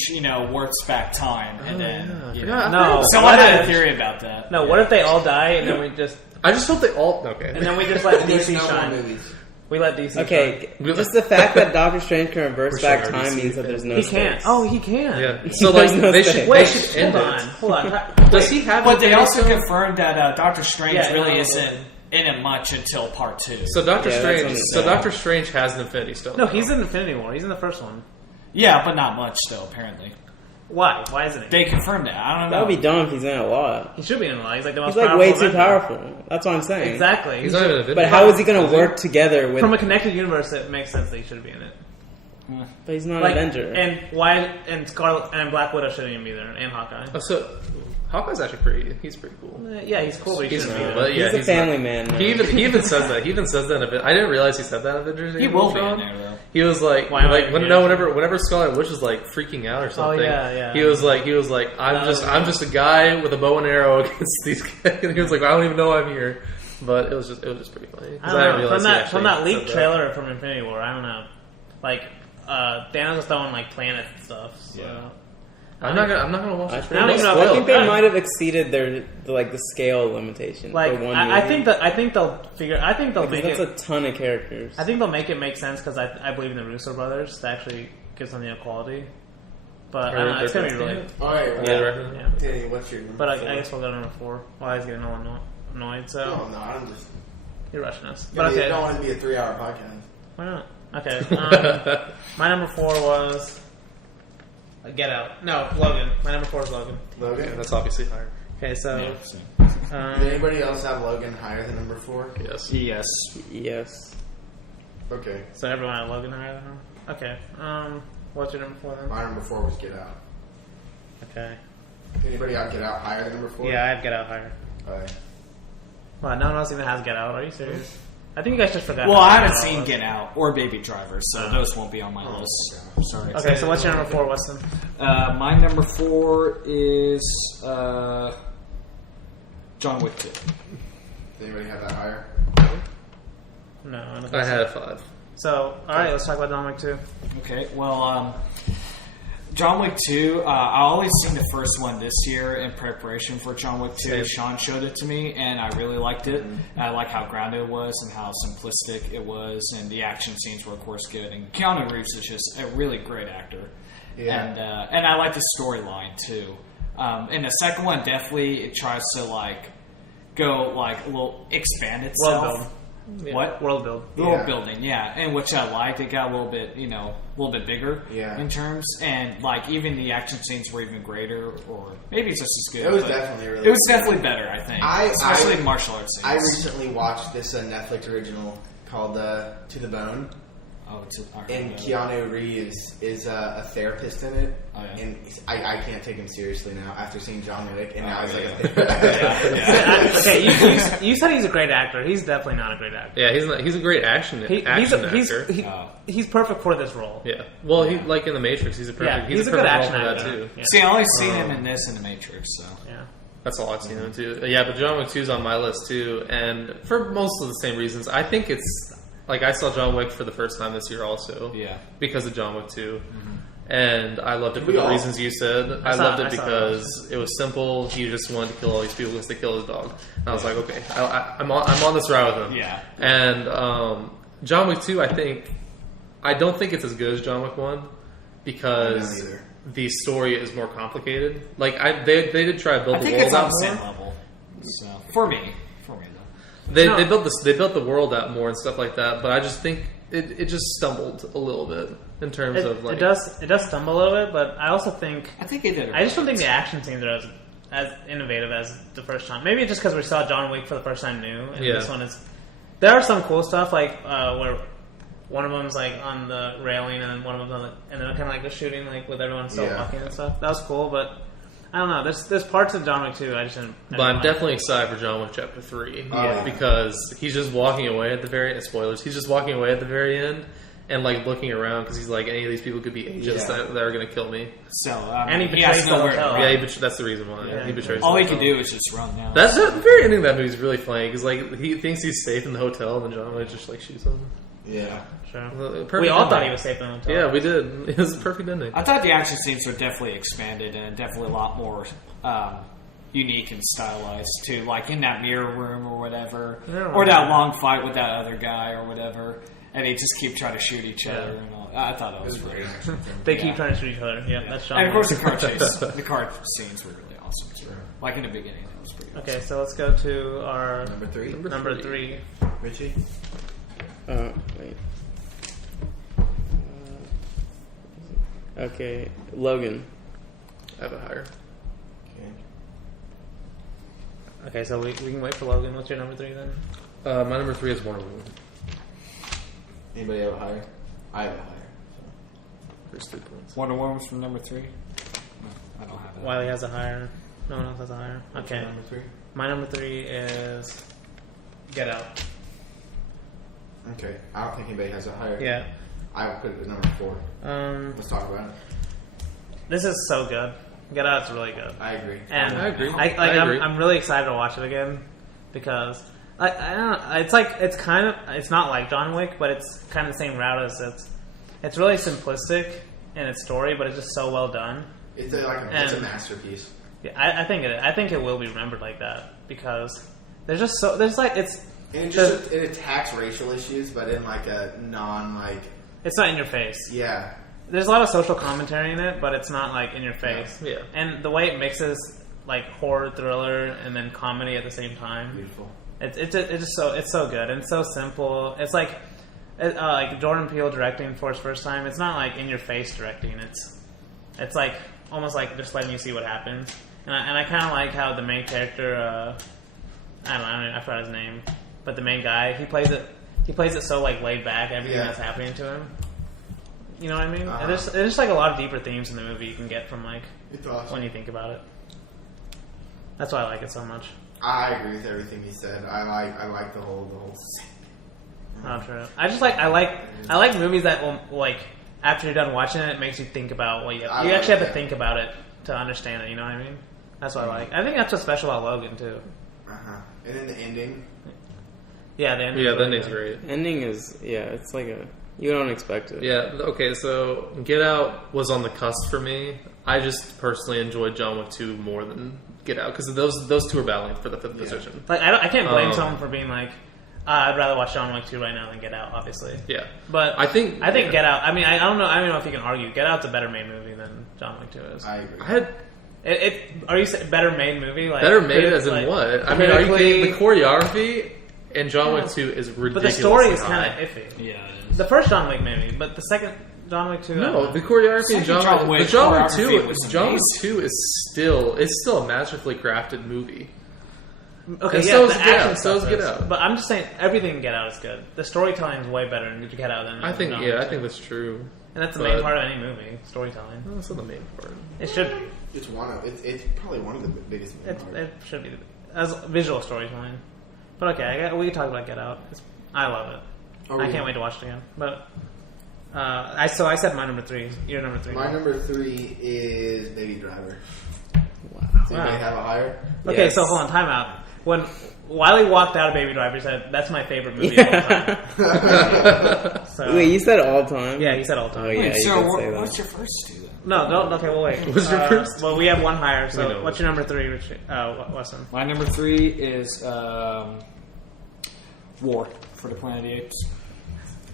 works back time, and then No, someone what had a if- theory about that. No, what if they all die and then we just I just hope they all okay. and then we just let There's DC no more shine? movies. We let DC shine. Okay, just the fact that Doctor Strange can reverse We're back sure time DC means that there's no He can't. stakes. Oh, he can. yeah. So like There's no they stakes. should Wait, they should end hold on. it. Hold on. Does he have? But they Infinity also Stone? confirmed that Doctor Strange Yeah, really no, isn't in it much until part 2. So Doctor Yeah, that's Strange. what So I'm saying. Doctor Strange has an Infinity Stone. No, he's in Infinity War. He's in the first one. Yeah, but not much still, apparently. Why? Why isn't he? They confirmed it. I don't know. That would be dumb if he's in it a lot. He should be in a lot. He's like the most He's like powerful way too Avenger. powerful. That's what I'm saying. Exactly. He's not even a But how is he going to work together with? From a connected universe, it makes sense that he should be in it. But he's not Like, an Avenger. and why? And Scarlet and Black Widow shouldn't even be there, and Hawkeye. Oh, so Hawkeye's actually pretty. He's pretty cool. Yeah, he's cool, but he He's shouldn't be cool, there. but yeah, he's a family not- man. He even says that. He even says that. I didn't realize he said that in Avengers. He Age of will be in Ultron. there, though. He was like, Why am I when, confused? no, whenever Scarlet Witch was like freaking out or something. yeah. He was like, I'm just a guy with a bow and arrow against these guys. And he was like, I don't even know I'm here. But it was just pretty funny. 'Cause I don't didn't know. realize From he that actually leaked said trailer from Infinity War, I don't know. Like, Thanos was throwing like planets and stuff. So. I'm not gonna watch I it. think, don't even know. I think they Spoiled. might have exceeded the scale limitation. Like, for one I movie. think they'll figure. I think they'll Because make that's it. a ton of characters. I think they'll make it make sense because I believe in the Russo brothers to actually give them the equality. But I don't know, it's gonna be really. All right. Yeah, right. Yeah. Hey, what's your number But I 4? guess we'll go to number 4. Well, I was getting all annoyed, so No, I'm just. you're rushing us. I But mean, okay, I don't want it to be a 3-hour podcast. why not? Okay, my number 4 was Get Out. No, Logan. My number 4 is Logan. Logan. That's obviously higher. Okay, so Did anybody else have Logan higher than number 4? Yes. Yes. Yes. Okay. so everyone had Logan higher than him. Okay, what's your number 4 then? My number 4 was Get Out. Okay, Anybody got Get Out higher than number 4? yeah, I have Get Out higher. Alright. Wow, no one else even has Get Out. Are you serious? I think you guys just forgot. Well, how I Get haven't Out seen was. Get Out or Baby Driver, so those won't be on my list. Sorry. Okay, so what's your number 4, Weston? My number 4 is John Wick 2. Did anybody have that higher? No, I don't think I so. had a 5. So, all right, let's talk about John Wick 2. Okay, well, John Wick 2, I always seen the first one this year in preparation for John Wick 2. Same. Sean showed it to me, and I really liked it. I like how grounded it was and how simplistic it was, and the action scenes were, of course, good. And Keanu Reeves is just a really great actor. Yeah. And I like the storyline, too. And the second one, definitely, it tries to, like, go, like, a little expand itself. World build. What? World build. World building, yeah, and which I liked. It got a little bit, a little bit bigger, Yeah. in terms, and like even the action scenes were even greater, or maybe it's just as good. It was but definitely really it was good. definitely better, I think, especially in martial arts scenes. I recently watched this Netflix original called To the Bone. And Keanu Reeves is a therapist in it, Oh, yeah. and I can't take him seriously now after seeing John Wick, and now he's like yeah. a therapist. Okay, you said he's a great actor. He's definitely not a great actor. Yeah, he's not. He's a great action actor. He's perfect for this role. Yeah. Well, he like in the Matrix. He's a perfect. Yeah, he's, he's a a good perfect role action for that actor. too. Yeah. See, I only seen him in this and the Matrix, so Yeah. That's all I've seen him too. Yeah, but John Wick 2 is on my list too, and for most of the same reasons. I think it's like I saw John Wick for the first time this year also. Yeah. Because of John Wick 2. And I loved it for We the all- reasons you said. I saw- loved I it saw because it was simple. He just wanted to kill all these people because they killed his dog. And I was like, okay, I'm on this route with him. Yeah. And John Wick 2, I don't think it's as good as John Wick 1 I because don't either. the story is more complicated. Like they did try to build I the think world it's on out the more. same level. So for me though. They No. they built the world out more and stuff like that, but I just think it just stumbled a little bit in terms of like it does stumble a little bit, but I also think I think they did it. I just don't right. think the action scenes are as innovative as the first time. Maybe just because we saw John Wick for the first time new, and Yeah. this one is. There are some cool stuff like where one of them's like on the railing, and then one of them's on the, and then kind of like just shooting like with everyone still Yeah. walking and stuff. That was cool, but I don't know. There's parts of John Wick 2 I just didn't. But I'm definitely excited for John Wick Chapter 3 Yeah. because he's just walking away at the very spoilers. He's just walking away at the very end and like looking around because he's like any of these people could be agents Yeah. that are going to kill me. So And he has betrays to know the where to hotel. run. Yeah, that's the reason why Yeah. he betrays. All the he can hotel. do is just run now. That's the very ending of that movie is really funny because like he thinks he's safe in the hotel and then John Wick just like shoots him. Yeah. Sure. Perfect We all ending. thought he was safe in the hotel. Yeah, we did. It was a perfect ending. I thought the action scenes were definitely expanded and definitely a lot more unique and stylized too, like in that mirror room or whatever, Yeah. or that long fight with that other guy or whatever, and they just keep trying to shoot each other. Yeah. And all. I thought that was great. They Yeah. keep trying to shoot each other. Yeah, that's John And of course, the Wick. car chase, the car scenes were really awesome too. Like in the beginning, that was pretty awesome. Okay, so let's go to our Number 3. number 3. Richie? Wait. Okay, Logan. I have it higher. Okay. Okay, so we can wait for Logan. What's your number 3 then? My number 3 is Wonder Woman. Anybody have a higher? I have a higher. There's 3 points. Wonder Woman was from number 3. No, I don't have that. Wiley has a higher. No one else has a higher. What's Okay. your number 3? My number 3 is Get Out. Okay. I don't think anybody has a higher. Yeah. I would put it at number 4. Let's talk about it. This is so good. Get Out's really good. I agree. And I agree. I agree. I'm really excited to watch it again because I don't know. It's not like John Wick, but it's kind of the same route as it's really simplistic in its story, but it's just so well done. It's a And- masterpiece. Yeah, I think it will be remembered like that because there's like it's And it attacks racial issues, but in like a it's not in your face. yeah. There's a lot of social commentary in it, but it's not like in your face. Yeah. And the way it mixes like horror, thriller, and then comedy at the same time. Beautiful. It's so good and so simple. It's like Jordan Peele directing for his first time. It's not like in your face directing. It's like almost like just letting you see what happens. And I kind of like how the main character, I forgot his name, but the main guy he plays it so like laid back. Everything Yeah. that's happening to him. You know what I mean? Uh-huh. And there's like a lot of deeper themes in the movie you can get from like It's awesome. when you think about it. That's why I like it so much. I agree with everything you said. I like the whole. Not true. I like movies that will like after you're done watching it, it makes you think about what you I you like actually have to that. think about it to understand it. You know what I mean? That's what I like. I think that's what's special about Logan too. And then the ending. Yeah, the ending. Yeah, that ending's great. Ending is it's like a You don't expect it. Yeah. Okay. So Get Out was on the cusp for me. I just personally enjoyed John Wick 2 more than Get Out because those two are battling for the fifth position. Like I can't blame someone for being like, I'd rather watch John Wick 2 right now than Get Out, obviously. Yeah. But I think Get Out. I mean, I don't know if you can argue. Get Out's a better made movie than John Wick 2 is. I agree. I had Are you saying better made movie? Like better made as in like, what? I mean, are you critically- kidding? The choreography in John Wick 2 is ridiculous. But the story is kind of iffy. Yeah, it is. The first John Wick maybe, but the second John Wick 2. I don't No, know. the choreography in Second John John Wick, Wick the John Wick choreography 2, was John Wick amazing. 2 is still a masterfully crafted movie. Okay, And yeah, so is the Get action Out, so stuff is Get is. Out. But I'm just saying everything in Get Out is good. The storytelling is way better in Get Out than I think John yeah, Wick I 2. think that's true. And that's the but- main part of any movie, storytelling. That's not the main part. It should be. It's it's probably one of the biggest. It should be as visual storytelling. But okay, we can talk about Get Out. I love it. I can't wait to watch it again. But I said my number 3. Your number 3. My number 3 is Baby Driver. Wow. Does anybody have a higher? Okay, Yes. so hold on, time out. When Wiley walked out of Baby Driver, he said, "That's my favorite movie of all time." So, Wait, you said all time? yeah, he said all time. Oh, yeah, Wait, you so did say what's that. your first two then? No, don't. Okay, well, wait. What's your first? Well, we have one higher. We So, know. what's your number 3, Richard? Weston? My number 3 is War for the Planet of the Apes.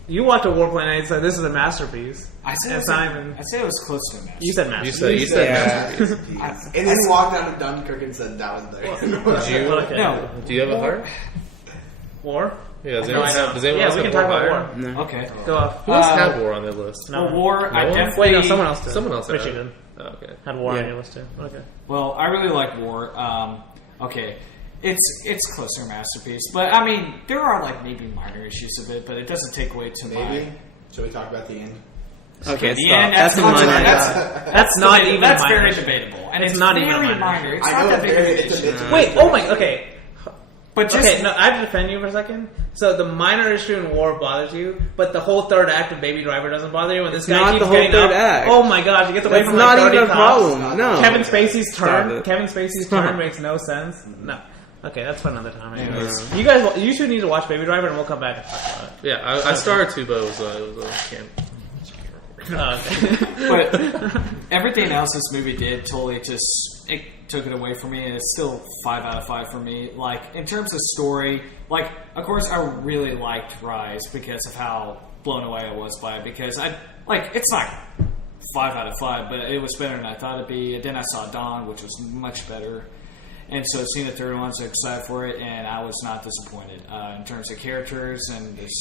You watched a Warplane and said this is a masterpiece. I said And Simon, it was close to a match. you said You masterpiece. said Yeah. masterpiece. And then he walked out of Dunkirk and said that was there. Did you? Okay. No. Do you have a heart? War? Yeah. Does No, anyone I have? don't. Does anyone Yeah, else we have can talk War about higher? War. No. Okay. Go off. Who else had War on their list? No. Well, War, I No one? definitely... Wait, no, someone else did. Someone else had Richie it. did. Oh, okay. Had War Yeah. on your list too. Okay. Well, I really like War. Okay, it's close to a masterpiece, but I mean, there are like maybe minor issues of it, but it doesn't take away to Maybe. Should we talk about the end? Okay, The stop. end, That's a minor. That's not even That's minor. very debatable, and It's it's not very even a minor. minor. It's I not know that big of an it's a issue. bit. Wait, oh my, okay. But just Okay, no, I have to defend you for a second. So the minor issue in War bothers you, but the whole third act of Baby Driver doesn't bother you when this It's guy not keeps the whole getting third up. act. Oh my gosh, he gets away That's from not like 30 even a cops. problem. No. Kevin Spacey's Stop turn. it. Kevin Spacey's Stop. turn makes no sense. No. Okay, that's for another time. Anyways. You two need to watch Baby Driver, and we'll come back and talk about it. Yeah, I started to, but it was a camp. Okay. but everything else this movie did totally just it took it away from me, and it's still 5 out of 5 for me. Like in terms of story, like of course I really liked Rise because of how blown away I was by it. Because it's not 5 out of 5, but it was better than I thought it'd be. And then I saw Dawn, which was much better. And so seeing the third one, I was excited for it, and I was not disappointed in terms of characters and this.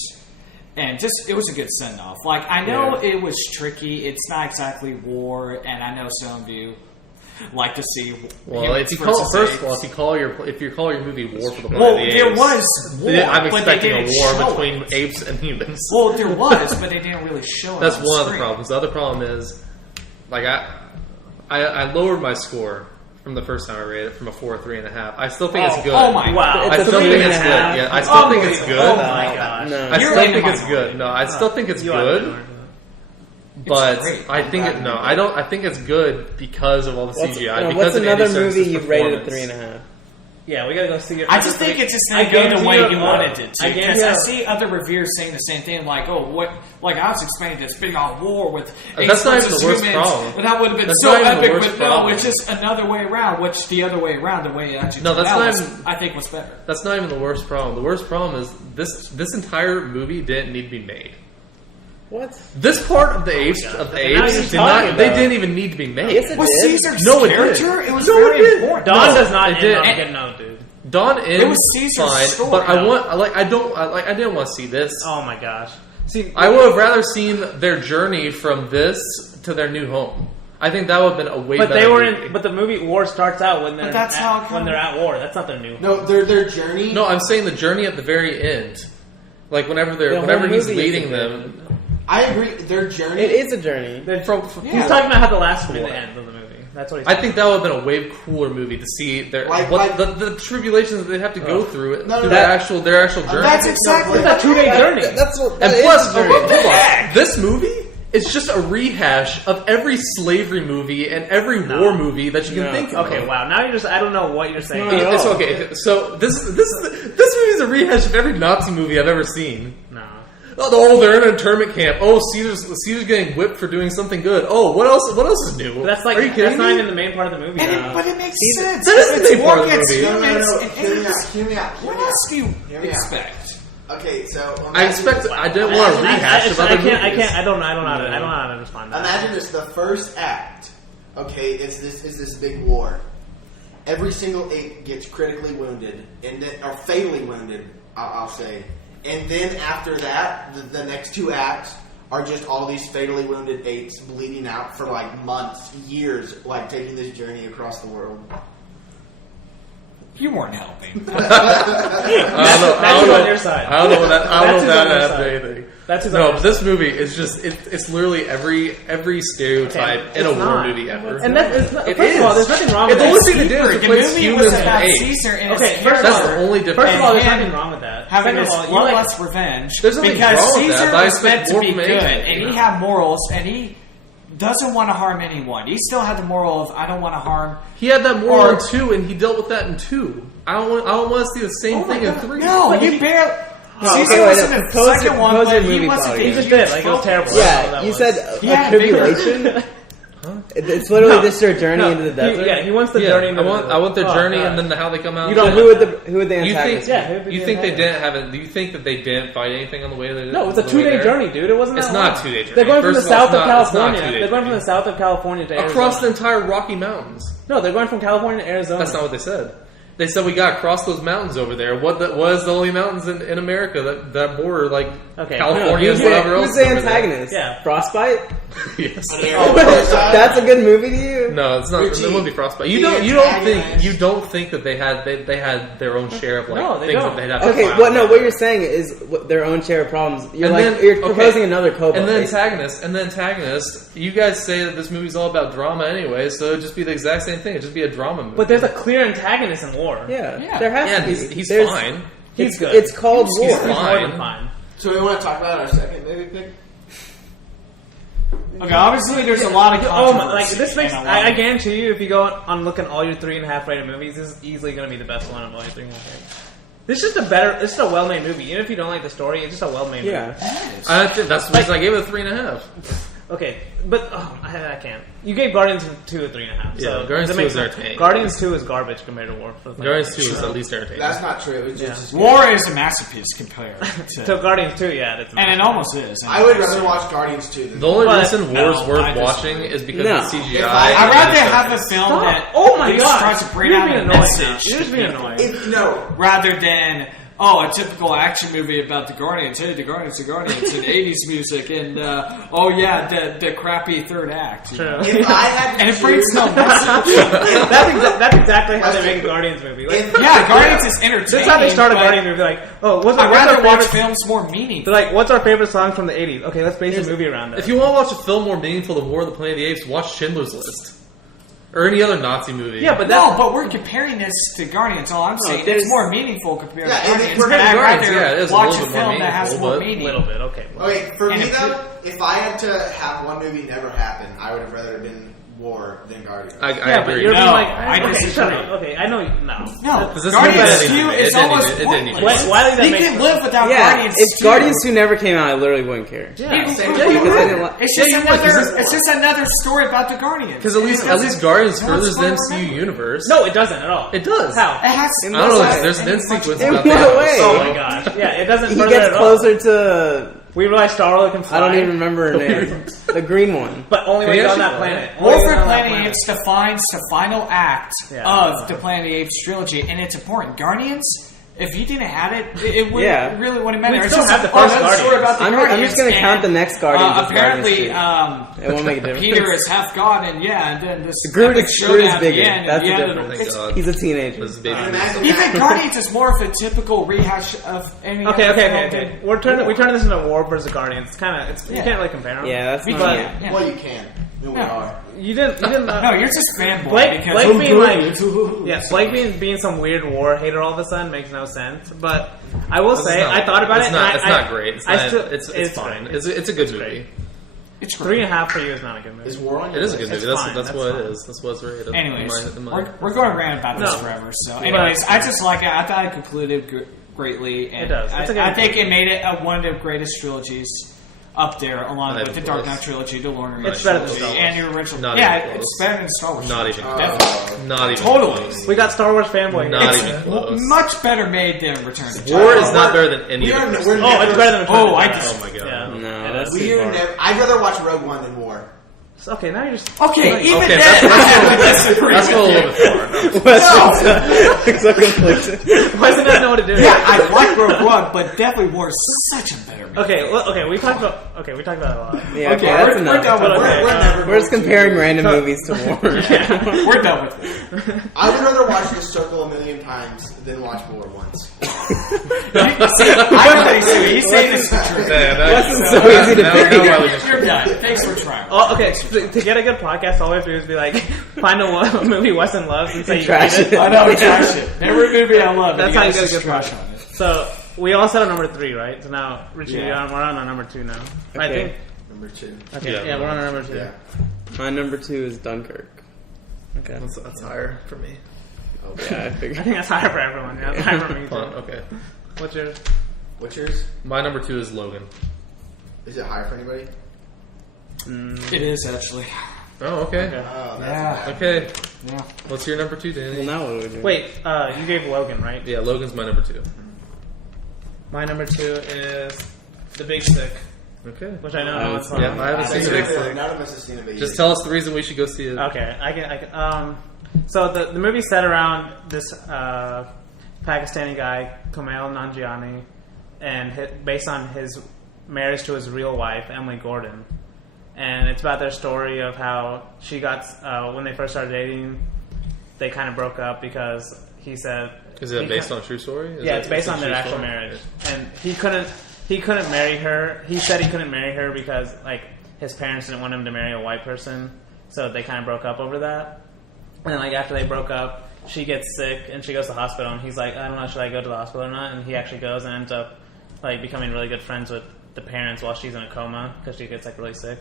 And just, it was a good send-off. Like, I know it was tricky. It's not exactly War, and I know some of you like to see. Well, if you call if you call your movie War for the Planet Well, of the there Apes, was war, I'm but they expecting a didn't war show between it. apes and humans. Well, there was, but they didn't really show it. That's on one of the screen. problems. The other problem is, like I lowered my score from the first time I rated it from a 4 to 3.5. I still think it's good. Oh my Wow. God. I It's still a think it's 3.5. good. Yeah, I still think it's Oh good. my gosh. No. I You're still in think the it's minority. good. No, I still think it's You are good. the But great. I think it. No, I don't. I think it's good because of all the What's, CGI. no, because what's of another Andy Serkis' movie you've rated at performance. 3.5? Yeah, we gotta go see it. I just think it just I didn't go the guarantee way you- you wanted it to. I Because guarantee I you- see other reviewers saying the same thing, like, "Oh, what?" Like I was expecting this big old war with That's not even the worst humans, problem. and that would have been That's so not even the epic. worst But no, problem. it's just another way around. Which the other way around, the way it actually No, turned that's out not was, even- I think was better. That's not even the worst problem. The worst problem is this entire movie didn't need to be made. What? This part of the apes God. of the Now apes you're did talking not. They about- didn't even need to be made. Yes, it Was did. Caesar's No, it character? didn't. It was No, very it didn't. important. Dawn No, does not it end didn't. on a good note, dude. Dawn ends It was Caesar's fine, story. but I No. want. I didn't want to see this. Oh my gosh. See, I would have rather seen their journey from this to their new home. I think that would have been a way but better they were movie. in. But the movie War starts out when they're But that's how it when kinda- they're at war. That's not their new. No, their journey. No, I'm saying the journey at the very end. Like whenever The whenever whole he's movie is leading a them. I agree. Their journey. It is a journey. He's Yeah. talking about how the last will be the end of the movie. That's what he's. I think that would have been a way cooler movie to see their the tribulations that they have to go through No, through no, their actual journey. That's exactly. It's a 2-day journey. That's what. And that plus, is a journey. hold on, this movie is just a rehash of every slavery movie and every war movie that you can No. think of. Okay, wow. Now you're just. I don't know what you're saying. not at It's all. okay. So this movie is a rehash of every Nazi movie I've ever seen. No. Oh, they're in an internment camp. Oh, Caesar's getting whipped for doing something good. Oh, what else? What else is new? But that's like Are you kidding that's not me? even the main part of the movie. But it makes sense. That is the It's main part of the against movie. humans No. and Hear me out. aliens. Hear me out. What else do you Hear me out. expect? Okay, so I expect. I didn't want to rehash of other movies. I don't know how to respond to that. Imagine this: the first act. Okay, is this big war. Every single ape gets critically wounded, and then, or fatally wounded, I'll say. And then after that, the next two acts are just all these fatally wounded apes bleeding out for like months, years, like taking this journey across the world. You weren't helping. That's on your side. I don't know what that. I don't know if that That's adds his anything. That's his No, own but this movie is just it's literally every stereotype Okay, in a it's war not. movie ever. And that is not, It first of all, is. there's nothing wrong It's with the that. only thing they did is The replace movie humans was and about apes. Caesar and Okay, his first of That's all- the only difference. First of all, there's And nothing wrong with that. having Second this of all, you like bloodlust revenge There's nothing because wrong with Caesar that, but I was expect meant to more be from good anything, and you he know. had morals and he doesn't want to harm anyone. He still had the moral of I don't want to harm. He had that moral Or- in 2, and he dealt with that in 2. I don't want to see the same thing in 3. No, But you he- barely. No, Caesar okay, was wait, in the propose your- second one, propose your but he movie wasn't. thought a again. He just huge did, like, it was focus. terrible. Yeah, That you was- said Yeah, a tribulation. It's literally just their journey into the desert. He wants the Yeah, journey. Into I want their Oh, journey, God. and then how they come out. You So don't- who would the You antagonist? think? Yeah, who would be You the think they antagonist? didn't have it? Do you think that they didn't fight anything on the way there? No, it's a on the way 2-day there? journey, dude. It wasn't. It's that not long. a 2-day journey. They're going from the First of all, south it's of not- it's not a California. 2-day They're going from journey. the south of California to Across the Arizona. entire Rocky Mountains. No, they're going from California to Arizona. That's not what they said. They said we got to cross those mountains over there. What is the only mountains in America that border like Okay. California and Who's whatever else? Who's the is over there? antagonist? Yeah. Frostbite. Yes. That's a good movie to you. No, it's not. Richie, It won't be Frostbite. You the don't think that they had their own share of like No, they things don't. that they'd have to Okay, fight what? on. No, what you're saying is their own share of problems. You're And then- you're okay. proposing another Kobo. And the basically. antagonist. You guys say that this movie's all about drama anyway, so it'd just be the exact same thing. It'd just be a drama movie. But there's a clear antagonist in war. Yeah, Yeah. there has yeah, to be. he's There's- fine. He's It's good. It's called He's war. He's more fine. than fine. So we want to talk about our second movie pick. Okay, obviously there's a lot of Oh controversy. my! Like this makes. and a lot I of- guarantee you, if you go on looking all your 3.5 rated movies, this is easily going to be the best one of all your 3.5 rated. This is just a better. This is a well-made movie. Even if you don't like the story, it's just a well-made movie. Yeah. I think that's the reason I gave it a 3.5. Okay, but I can't. You gave Guardians 2 a 3.5. So Yeah, Guardians that 2 makes is sense. entertaining. Guardians 2 is garbage compared to War. Guardians 2 is at least entertaining. That's not true. It was just. War is a masterpiece compared to, So Guardians 2, yeah, that's and it almost is. I would rather watch Guardians 2 than The only But- reason no, War's worth I disagree. watching is because No. of CGI. If I- I'd rather and have a it's- film Stop. that Oh my at least god! tries to bring You're out being a annoying message. now. You're just being annoying. If, no. rather than a typical action movie about the Guardians. Hey, the Guardians, and 80s music, and the crappy third act. you True. know? If I had to And it brings choose- no message. That's exactly how they make a Guardians movie. Like, If- Yeah, Guardians is entertaining. this is how they start a but Guardians movie. Like, oh, what's I'd our rather watch favorite? films more meaningful. They're like, what's our favorite song from the 80s? Okay, let's base a movie around that. If you want to watch a film more meaningful than War of the Planet of the Apes, watch Schindler's List. Or any other Nazi movie. yeah, but No, that's but we're comparing this to Guardians. All I'm saying, there's- it's more meaningful compared Yeah, to and Guardians. we're And comparing I'd Guardians, rather yeah, it is a watch little a bit more film that has meaningful, more but- a meaning. little bit. Okay. well. Okay, for And me it though, could- if I had to have one movie never happen, I would have rather been War than Guardians. I Yeah, but agree. you're No, being like, I okay, disagree. shut up. Okay, I know. No. No, Because this Guardians movie 2 didn't is even- almost it didn't even- pointless. Why does that We make can sense? live without Yeah, Guardians if 2. Guardians 2 never came out, I literally wouldn't care. Yeah. Because I didn't like. It's just Yeah, you would, 'cause another. It's just another story about the Guardians. Because at least Guardians No, furthers it's the fun to MCU remember. universe. No, it doesn't at all. It does. How? It has. In I don't know. what way? There's an instinct with In about what that. way? Oh my gosh. Yeah, it doesn't. He further gets it at all. closer to. We realize Star-Lord can fly. I don't even remember her name. The green one. But only Can when he he's on actually that fly? planet. Only when he's Warfare on that Planet of the Apes defines the final act Yeah. of the Planet of the Apes trilogy, and it's important. Guardians, if you didn't have it, it would Yeah. really wouldn't matter. We'd It's still just have the first another story Guardians. about the I'm Guardians. just going to and, count the next Guardians as apparently, Guardians 2. It won't make a difference. Peter is half god, and and then this Groot epic is showdown at the bigger. end, That's and the yeah, difference. Thank it's- God. He's a teenager. This baby. And imagine Even that. Guardians is more of a typical rehash of any. Okay, other okay. film. We're turning this into War versus Guardians. It's kind of. You Yeah. can't really compare them. Yeah, that's We not. can't. Yeah. Well, you can. No, we No. are. You didn't. No, you're just fanboy Blake because being like, yeah, Blake being some weird war hater all of a sudden makes no sense. But I will say, I thought about it's it. Not, and it's I, not great. It's I not. still, It's fine. great. It's a good movie. great. it's great. 3.5 for you is not a good movie. Is War on It your is a good list? movie. It's That's fine, what that's it is. That's what's rated. Anyways, in my- we're going to rant about this No. forever. So, anyways, I just like it. I thought it concluded greatly, and It does. It's a good I think it made it one of the greatest trilogies up there, along Not with the even Dark close. Knight trilogy, the Lord of the Rings It's better than trilogy, Star Wars. and the original. Not yeah, even close. it's better than Star Wars. Not trilogy, even definitely. Not even Totally. close. We got Star Wars fanboy. Not here. even close. Much better made than Return to War Jedi. is not better than any We of are, the we're Oh, it's better than Return Oh, to I Jedi. just- Oh my god. Yeah. No, that's too We're far. never, I'd rather watch Rogue One than War. Okay, now you're just Okay, even Okay, then, I have to disagree That's with going a you. little bit far. So conflicted. Why doesn't that know what to do? Yeah, I like Rogue One, but definitely War is such a better movie. Okay, we talked about it a lot. Yeah, Okay, that's we're enough. done with Okay, We're never We're just going to- comparing random movies to war. We're done with it. I would rather watch The Circle a million times than watch War once. See, I really see. He's saying this is true. That's so easy to pick. You're done. Thanks for trying. Oh, okay. To get a good podcast, all we have to do is be like, find a movie Weston loves and say you Trash hate it. it. I know, trash it. Every movie I love. That's you how you guys get a just good trash podcast. on it. So we all said on number 3, right? So now, Richie, Yeah. we're on our number 2 now. I Okay. think. Number 2. Okay, Yeah, yeah, we're on our number 2. Yeah. My number 2 is Dunkirk. Okay. That's higher for me. Yeah, I I figured. think that's higher for everyone. Yeah, that's higher for me too. Fun. Okay. What's yours? What's yours? My number 2 is Logan. Is it higher for anybody? It is actually. Oh, okay. Oh, that's Yeah. Okay. Yeah. What's your number 2, Danny? Well, now what do we do? Wait, you gave Logan, right? Yeah, Logan's my number 2. My number 2 is The Big Sick, Okay. which I know no one's Yeah, I haven't seen The Big None Sick. of us have seen it, but Just tell us the reason we should go see it. Okay, I can. So the movie's set around this Pakistani guy, Kumail Nanjiani, and based on his marriage to his real wife, Emily Gordon. And it's about their story of how she got when they first started dating, they kind of broke up because he said. Is it he based kind- on a true story? Is Yeah, it- it's based a on their true actual story? marriage, and he couldn't marry her. He said he couldn't marry her because like his parents didn't want him to marry a white person, so they kind of broke up over that. And then, like after they broke up, she gets sick and she goes to the hospital, and he's like, I don't know, should I go to the hospital or not? And he actually goes and ends up like becoming really good friends with the parents while she's in a coma because she gets like really sick.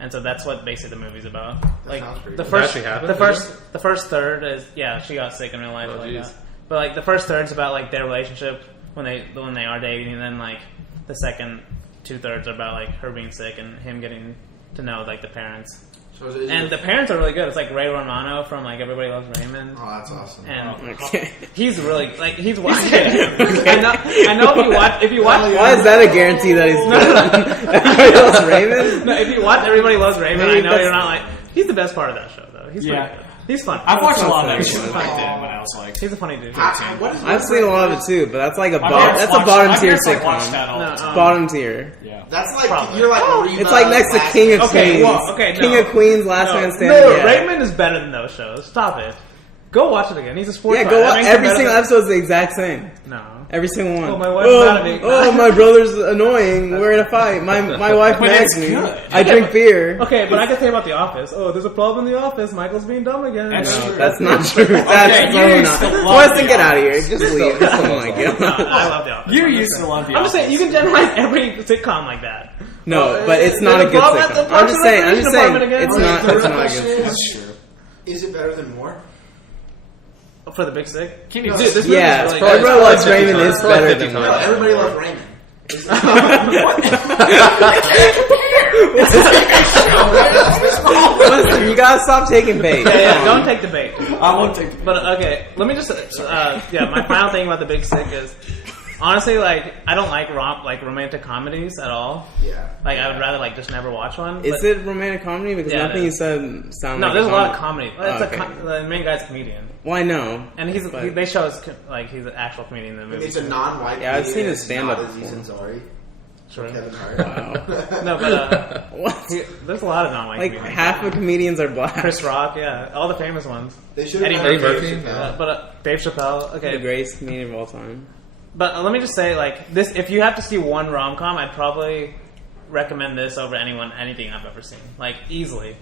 And so that's what basically the movie's about. Like sounds pretty the good. first, That actually happened, the didn't first, the first third is she got sick in real life. Oh, like jeez. that. But like the first third's about like their relationship when they are dating, and then like the second 2/3 are about like her being sick and him getting to know like the parents. So is And it, the parents are really good. It's like Ray Romano from like Everybody Loves Raymond. oh, that's awesome. And Okay. he's really like he's watching. I know if you watch Why is that a guarantee that he's good? Everybody else Raymond? no, if you watch Everybody Loves Raymond, Maybe I know that's- you're not like he's the best part of that show though. He's Yeah. pretty good. He's fun. I've watched a lot of that sounds show like back then when I was like. He's a funny dude. What is I've seen a lot of it too, but that's like a My parents that's a watched- bottom my tier parents, like, watched sitcom. that all the No, time. Bottom tier. Yeah. That's like Probably. you're like Reba It's like next to Last King of Man. Okay, Queens. well, okay, no. King of Queens, Last No, Man Standing. no, yeah. Raymond is better than those shows. Stop it. Go watch it again. He's a sports. Yeah, guy. go That watch. makes him Every better single than- episode is the exact same. No. Every single one. Oh, my wife's mad at me. Oh, my brother's annoying. We're in a fight. My wife But nags it's me. good. I drink beer. Okay, but I can say about The Office. Oh, there's a problem in The Office. Michael's being dumb again. That's No. true. That's not true. That's you so used to not. love Weston, The get out of here. Office. Just leave. Oh my No, god. I love The Office. You I'm used just to love the I'm just saying, you Office. can generalize every sitcom like that. No, but it's not a There's good problem at the sitcom. I'm just saying. I'm just saying. Department again. It's not. The It's real not a question good. is, That's true. is it better than more? For The Big Sick. Can you Dude, this movie's Yeah, really Everybody good. Loves Raymond is Probably better 50 than times. No, that. everybody loves Raymond. Listen, you gotta stop taking bait. Yeah, Come don't on. take the bait. I won't take the But okay, let me just my final thing about The Big Sick is honestly like I don't like romantic comedies at all. Yeah. Like I would rather like just never watch one. Is but- it romantic comedy? Because Yeah, it nothing you is. said sounds. No, like there's a lot of comedy. comedy. It's Oh, okay. the main guy's a comedian, Well, I know. and But- they show us like he's an actual comedian in the movie. It's a non-white. Yeah, I've comedian, seen his it's stand-up not Aziz before. Ansari, Sure. Kevin Hart. Wow. No, but What? there's a lot of non-white Like comedians. half of comedians are black. Chris Rock, yeah, all the famous ones. They should Eddie have Eddie Murphy. Murphy? But Dave Chappelle, The okay. greatest comedian of all time. But let me just say, like this, if you have to see one rom-com, I'd probably recommend this over anything I've ever seen, like easily.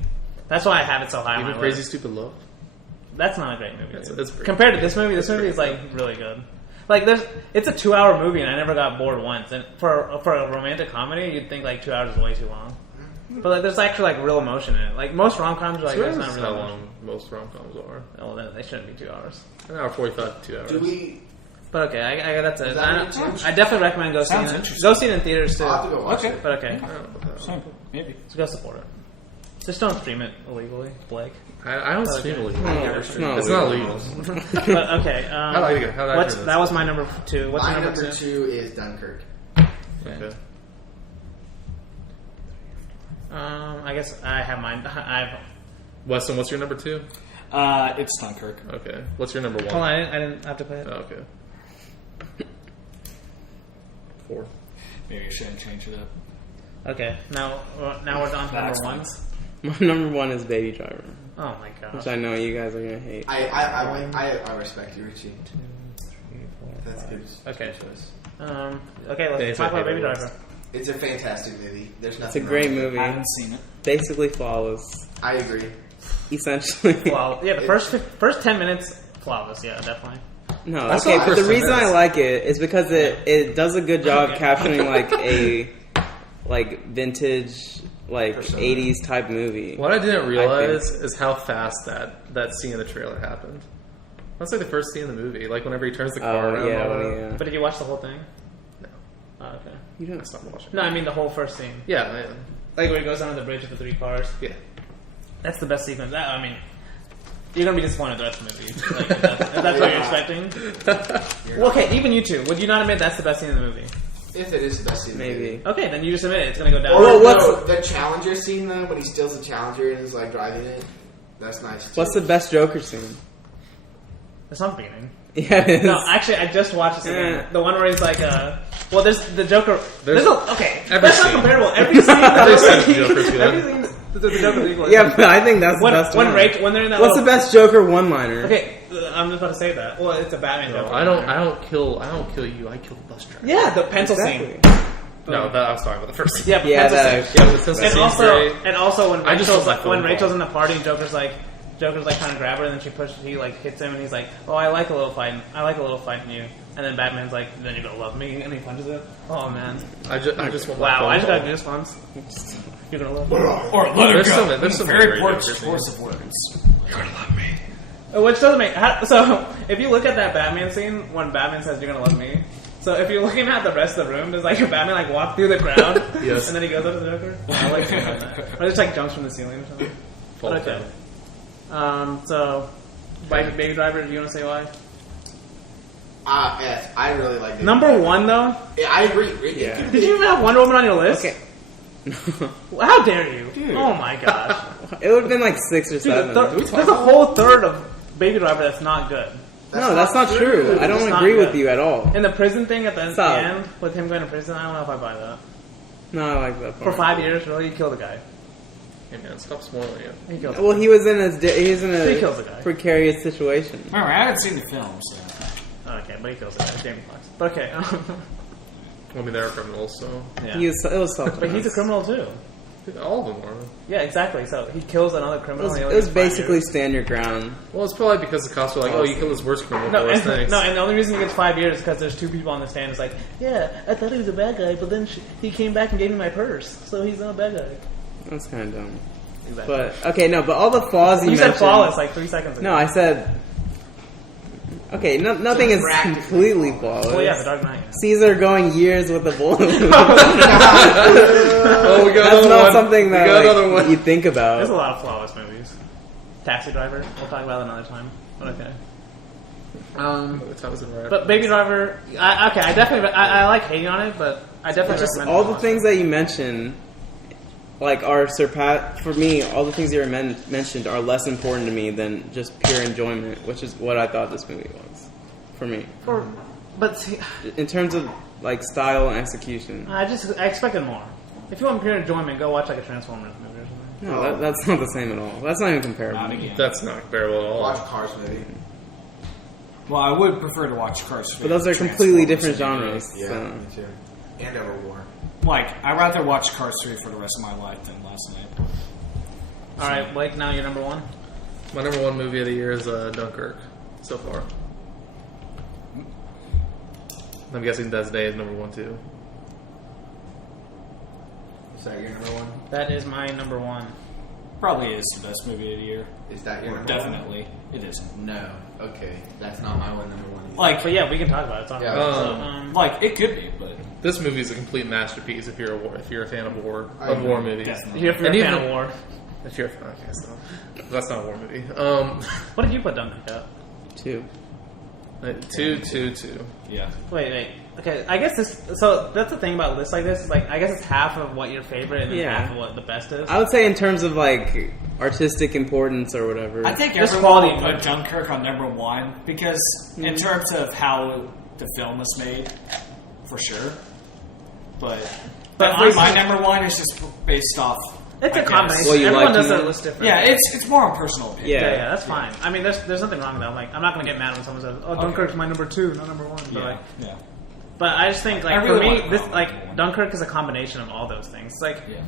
That's why I have it so high on Even my Crazy list. Stupid Love. That's not a great movie. It's dude. pretty Compared to this movie is like really good. Like it's a 2-hour movie and I never got bored once. And for a romantic comedy, you'd think like 2 hours is way too long. But like there's actually like real emotion in it. Like most rom-coms are like there's not That's real how emotion. long most rom-coms are. Oh, they shouldn't be 2 hours. An hour 45 to 2 hours. Do we? But okay, I that's it. Is that what I definitely recommend go seeing Sounds it. interesting. Go see it in theaters too. I'll have to go watch Okay. it. But okay, Same. Maybe. so go support it. Just don't stream it illegally, Blake. I don't stream illegal. it's not It's not illegal. legal. But okay, How do I turn this? that was my number 2. What's My your number number 2? 2 is Dunkirk. Okay. I guess I have mine. I've Weston, what's your number 2? It's Dunkirk. Okay. What's your number 1? hold on. I didn't have to play it. Oh, okay. 4. Maybe I shouldn't change it up. Okay, now we're on to That's number 1. fine. My number 1 is Baby Driver, Oh my which gosh. I know you guys are gonna hate. I respect you, Richie. That's good. Okay. Okay, let's Days talk like about Baby Baby Driver. It's a fantastic movie. There's It's a nothing great wrong with it. movie, I haven't seen it. basically flawless, I agree. essentially. Well, yeah, the first 10 minutes flawless. Yeah, definitely. No, That's okay, not but the first reason I minutes. like it is because it does a good job Okay. capturing like a vintage For sure. 80s type movie. What I didn't realize is how fast that scene in the trailer happened. That's like the first scene in the movie, like whenever he turns the car Oh around. yeah, all well, that. yeah. But did you watch the whole thing? No. Oh, okay. You don't I stopped watching. No, I mean the whole first scene. Yeah, yeah. Like where he goes down the bridge with the 3 cars. Yeah. That's the best sequence. I mean, you're gonna be disappointed the rest of the movie. Like, if that's what you're expecting. Well, okay, even you two, would you not admit that's the best scene in the movie? If it is the best scene in the movie. Maybe. Okay, then you just admit it. It's gonna go down. Or Well, what's- no, the Challenger scene though, when he steals the Challenger and is like driving it. That's nice. Too. What's the best Joker scene? It's not the beginning. Yeah, it is. No, actually, I just watched this again. Yeah. The one where he's like, well, there's the Joker. Okay, every that's scene. not comparable. Every scene, Every scene the Joker's good. every scene, the Joker's equal. Yeah, but I think that's the best one. When they're in that. What's the little- best Joker one-liner? Okay, I'm just about to say that. Well, it's a Batman No, Joker. I don't kill you. I kill the bus driver. Yeah, the pencil Exactly. scene. No, that I was talking about the first scene. Yeah, Yeah, pencil that scene. actually Yeah, was the pencil best. scene. And also when I just Rachel's love my when phone Rachel's call. in the party, and Joker's like trying to grab her, and then he like hits him, and he's like, "Oh, I like a little fight in you." And then Batman's like, "Then you're gonna love me," and he punches it. Oh man! I just want my Wow, phone I just call. got goosebumps. You're gonna love me. Or let There's her go. some- there's some very great poor Joker choice of words. Which doesn't make so. If you look at that Batman scene when Batman says, "You're gonna love me," so if you're looking at the rest of the room, there's like a Batman like walk through the crowd, Yes. and then he goes up to the Joker. I like seeing that. Or just like jumps from the ceiling or something. Fall But okay. down. So, Baby Driver, do you want to say why? Yes, I really like it. Number 1 though. Yeah, I agree. Ricky. Yeah. Did you even have Wonder Woman on your list? Okay. How dare you? Oh my gosh. It would have been like 6 or Dude, 7. there's a whole third of Baby Driver that's not good. No, that's not true. I don't It's not agree with good. you at all. And the prison thing at the Stop. end with him going to prison, I don't know if I buy that. No, I like that For part. 5 years, really, you killed a guy. Hey man, stop spoiling it. He killed. Well, he was in He kills the a guy. precarious situation. Remember, I haven't seen the film, so. Okay, but he kills a guy. Jamie Foxx. But okay. I mean, they're criminals, so yeah. It was self. But he's a criminal too. all of them are. Yeah, exactly. So he kills another It criminal. was, and he it only was gets 5 basically years. stand your ground. Well, it's probably because the cops were like, "Oh, you killed this worst criminal." No, for us, and, thanks. no, and the only reason he gets 5 years is because there's 2 people on the stand. It's like, yeah, I thought he was a bad guy, but then he came back and gave me my purse, so he's not a bad guy. That's kind of dumb. Exactly. But okay, no, but all the flaws you you mentioned. said flawless like 3 seconds ago. No, I said. Okay, nothing is practically completely flawless. Well, yeah, The Dark Knight. Caesar going years with a bullet. Oh, we got That's another not one. something We that got like, another one. you think There's a about. lot of flawless movies. Taxi Driver. We'll talk about it another time. But okay. The time is right. But Baby Driver. I definitely. I like hating on it, but I definitely Just recommend all it. the things that you mentioned, like are surpass for me. All the things you mentioned are less important to me than just pure enjoyment, which is what I thought this movie was for me. But see, In terms of like style and execution. I expected more. If you want pure enjoyment, go watch like a Transformers movie or something. No, that's not the same at all. That's not even comparable. Not again. That's not comparable at all. Watch Cars movie. Well, I would prefer to watch Cars 3. But those are completely different genres. Yeah, So. me too. And Everwar. Like, I'd rather watch Cars 3 for the rest of my life than last night. All right, Blake. Now you're number 1. My number one movie of the year is Dunkirk so far. I'm guessing Death's Day is number 1 too. Is that your number 1? That is my number 1. Probably is the best movie of the year. Is that your number Definitely. It is. 1? No. Okay, that's not my number one. Like, But yeah, we can talk about it. It's on Yeah. like it could be, but This movie is a complete masterpiece if you're a fan of war I agree. movies. definitely. if you're a And fan even- of war, If you're okay, so that's not a war movie. what did you put Dunkirk at? 2. Two. Yeah. Wait. Okay, I guess this. So that's the thing about lists like this. Is like, I guess it's half of what your favorite and then Yeah. half of what the best is. I would say in terms of like artistic importance or whatever. I think Just everyone quality. will put Dunkirk on number one because in terms of how the film was made, for sure. But But honestly, my honestly- number one is just based off. It's I a guess. combination. Well, you Everyone like does you- their list different. Yeah, it's more on personal opinion. Yeah. That's fine. I mean, there's nothing wrong with that. I'm not gonna get mad when someone says, "Oh, Dunkirk's my number 2, not number 1." But like, Yeah. but I just think like I really for me, want this number like one. Dunkirk is a combination of all those things. It's like, Yeah.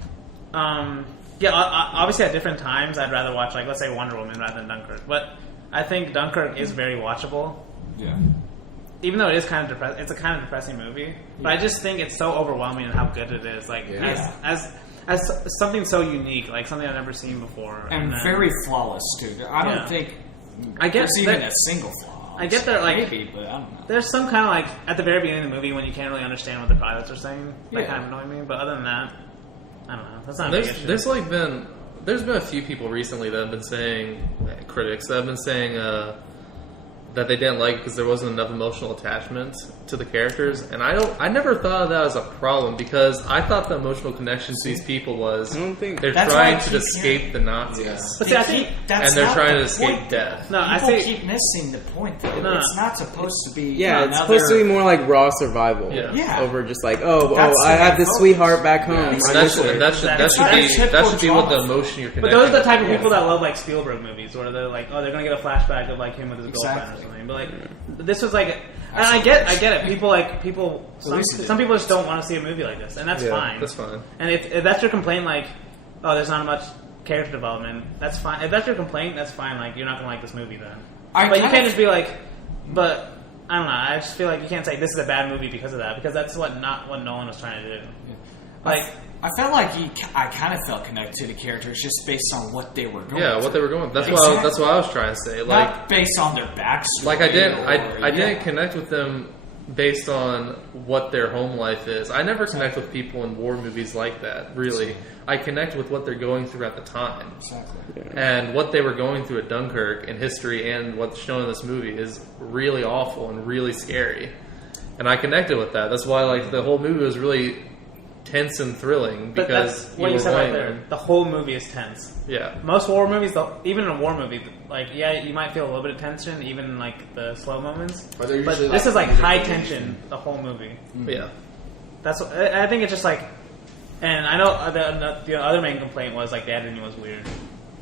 obviously at different times, I'd rather watch like let's say Wonder Woman rather than Dunkirk. But I think Dunkirk is very watchable, Yeah. even though it is kind of it's a kind of depressing movie. But I just think it's so overwhelming in how good it is. Like Yeah. as something so unique, like something I've never seen before, And then- very flawless too. I don't Yeah. think I guess there's even that- a single flaw. I get that, like- maybe, but I don't know. There's some kind of like at the very beginning of the movie when you can't really understand what the pilots are saying. That Yeah. kind of annoying me. But other than that, I don't know. That's not a big issue. There's been a few people recently that have been saying, critics that have been saying that they didn't like it because there wasn't enough emotional attachment to the characters, and I never thought of that as a problem because I thought the emotional connection to these people was I don't think- they're That's why I trying to keep escape hearing- the Nazis. Yeah. But see, I think that's and they're not trying the to escape point, death. No, I People say keep missing the point. Though. No, no. It's not supposed to be. Yeah, it's another- supposed to be more like raw survival. Yeah. Yeah. Over just like, oh, That's I have the this focus. sweetyheart back home. Yeah, I exactly. miss her. That should be what the emotion you're connecting. But those are the type of Yeah. people that love like Spielberg movies, where they're like, oh, they're gonna get a flashback of like him with his girlfriend Exactly. or something. But like, this was like, and I get it. People, some least it people just don't want to see a movie like this, and that's Yeah, fine. that's fine. And if that's your complaint, like, oh, there's not much character development, that's fine. If that's your complaint, that's fine. Like, you're not gonna like this movie then. I But you kind can't of- just be like, but I don't know. I just feel like you can't say this is a bad movie because of that, because that's not what Nolan was trying to do. Like, I felt like I kind of felt connected to the characters just based on what they were going. Yeah, what through. they were going. That's Exactly. what I was trying to say. Like, Not based on their backstory. like I didn't or- connect with them based on what their home life is. I never connect with people in war movies like that, really. I connect with what they're going through at the time. Exactly. And what they were going through at Dunkirk in history and what's shown in this movie is really awful and really scary. And I connected with that. That's why like the whole movie was really tense and thrilling but because that's what you were said right going there. The whole movie is tense. Yeah. Most war movies, even in a war movie, like yeah, you might feel a little bit of tension, even in like the slow moments. But they're But usually, this like, is like music high videos. tension the whole movie. Yeah. That's what, I think it's just like, and I know the other main complaint was like the editing was weird,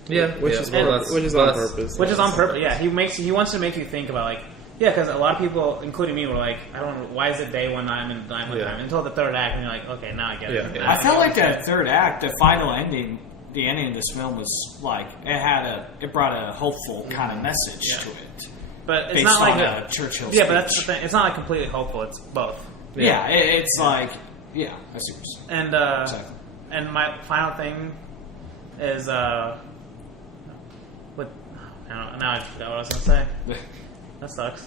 Yeah. Which yeah. is Well, on that's- which is on that's- purpose. which is on purpose. Yeah, he wants to make you think about like. Yeah, because a lot of people, including me, were like, "I don't know why is it day one time and night one Yeah. time?" Until the third act, and you're like, "Okay, now I get it." Yeah. Now I felt like get it. the third act, the final ending, the ending of this film was like it brought a hopeful kind of message Yeah. to it, but it's based not like on Churchill's yeah, but that's the speech. thing. It's not like completely hopeful. It's both. Yeah, it's like I see what you're saying. And Exactly. and my final thing is what I don't know, now I forgot what I was gonna say. That sucks.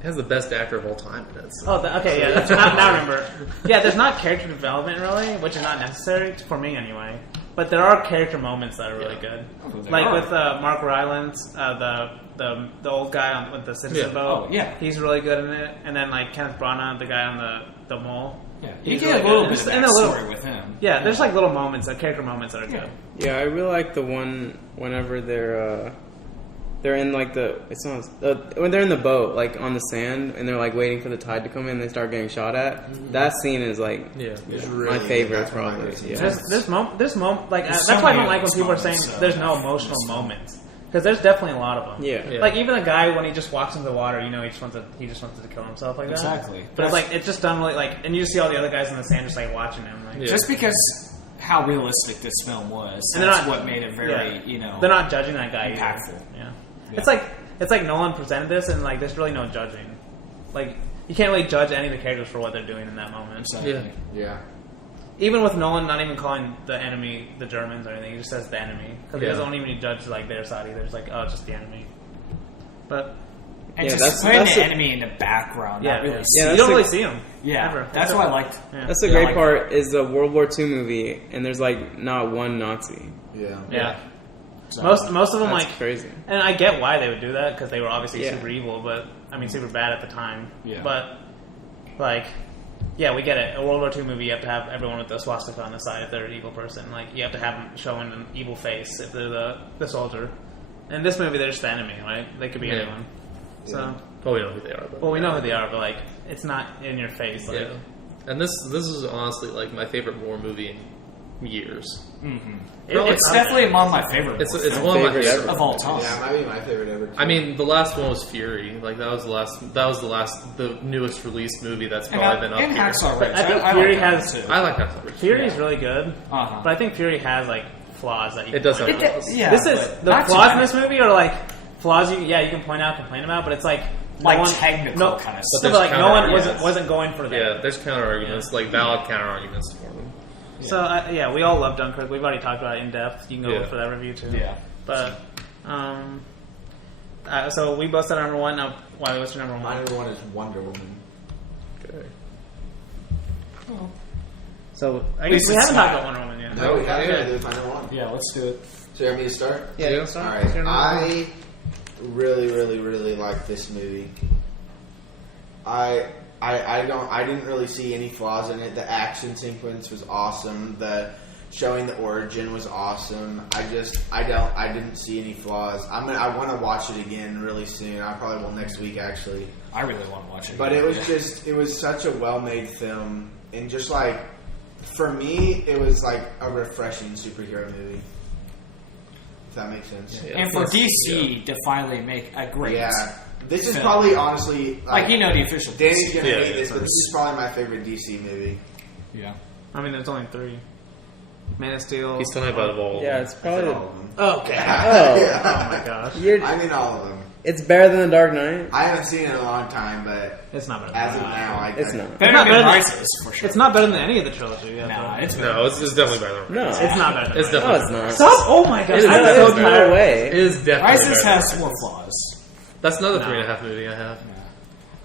It has the best actor of all time in it. So. Oh, okay, yeah. That's, now I remember. Yeah, there's not character development really, which is not necessary for me anyway. But there are character moments that are really good, there like are. with Mark Rylance, the old guy with the citizen Yeah. boat. Oh, yeah. he's really good in it. And then like Kenneth Branagh, the guy on the mole. Yeah, you He's get really a little good. bit of And that a little- story with him. Yeah, there's like little moments, character moments that are good. Yeah, I really like the one whenever they're in like when they're in the boat, like on the sand, and they're like waiting for the tide to come in. And they start getting shot at. That scene is like Yeah. It's my really- favorite, that's one of my probably. favorites. Yeah. This moment, like There's that's so why I many don't like of when those people are saying moments, there's so no yeah. emotional moments, because there's definitely a lot of them. Yeah. Yeah. Like even the guy when he just walks into the water, you know, he just wants to kill himself like that. Exactly. But it's like it's just done really like, and you just see all the other guys in the sand just like watching him. Like, Yeah. Just because how realistic this film was, And they're that's not- what made it very, they're not judging that guy. Either. impactful. Yeah. Yeah. It's like Nolan presented this, and like there's really no judging. Like you can't really judge any of the characters for what they're doing in that moment. Exactly. Yeah. Yeah. Even with Nolan not even calling the enemy the Germans or anything, he just says the enemy because Yeah. he doesn't even judge like their side either. It's like, oh, it's just the enemy. But And Yeah, just that's- putting that's the a- enemy in the background, yeah, not really Yeah, see you that's don't a- really see them. Yeah, ever. that's what I liked. Yeah. That's the Yeah, great like- part is a World War II movie, and there's like not one Nazi. Yeah. Yeah. So- Most of them That's like, crazy. and I get why they would do that because they were obviously Yeah. super evil, but I mean super bad at the time. Yeah. But like, yeah, we get it. A World War II movie, you have to have everyone with the swastika on the side if they're an evil person. Like you have to have them showing an evil face if they're the soldier. In this movie, they're just the enemy, right? They could be Yeah. anyone. So, Well, we know who they are. But well, we know who they are, but like, it's not in your face. Like, Yeah. And this is honestly like my favorite war movie in years. It's definitely among my favorite It's ones one of my Favorite favorites ever. of all time. Yeah, it might be my favorite ever. Too. I mean, the last one was Fury. Like that was the newest released movie that's And, probably been up and here. Hacksaw Ridge. I think like Fury that has- one, too. I like that one. Fury's really good, Uh-huh. but I think Fury has like flaws that you It does can point have out. flaws. Yeah, This is but the not too flaws in many. this movie are like flaws you can point out, complain about, but it's like Like no one, technical no, kind of no, stuff. but like no one counter-arguments. wasn't going for that. Yeah, there's counter arguments, like valid counter arguments for them. So yeah, we all love Dunkirk. We've already talked about it in depth. You can go Yeah. look for that review too. Yeah. But so we both said our number one. Now, why was your number my one? number one is Wonder Woman. Okay. So I At guess least we it's haven't not- talked about Wonder Woman yet. No, we haven't. yeah. Yeah. It was my number one. Yeah, let's do it. So you want me to start? Yeah. Yeah. so All what's right. your number one? I really like this movie. I didn't really see any flaws in it. The action sequence was awesome. The showing the origin was awesome. I didn't see any flaws. I want to watch it again really soon. I probably will next week actually. I really want to watch it. But it was it was such a well-made film, and just like for me, it was like a refreshing superhero movie. If that makes sense. Yeah. And for DC to finally make a great, Yeah. This is film. probably honestly like the official. Danny's gonna Yeah, hate this, yeah, but this is probably my favorite DC movie. Yeah. I mean, there's only 3. Man of Steel. He's telling me about the ball. Yeah, it's probably. All of them. Okay. Oh. Oh my gosh. You're, I mean all of them. it's better than The Dark Knight. I haven't seen it in a long time, but It's not better. as of Than now, It's not. Better not than better than- Rises for sure. It's not better than any of the trilogy. Yeah, Nah, but- it's No, it's definitely better. No, it's not better. Than It's Rises. No, definitely. it's not. Stop! Oh my gosh. It is I'm better. so There's tired. no It way. is definitely Rises better. has more flaws. That's another No. 3.5 movie I have.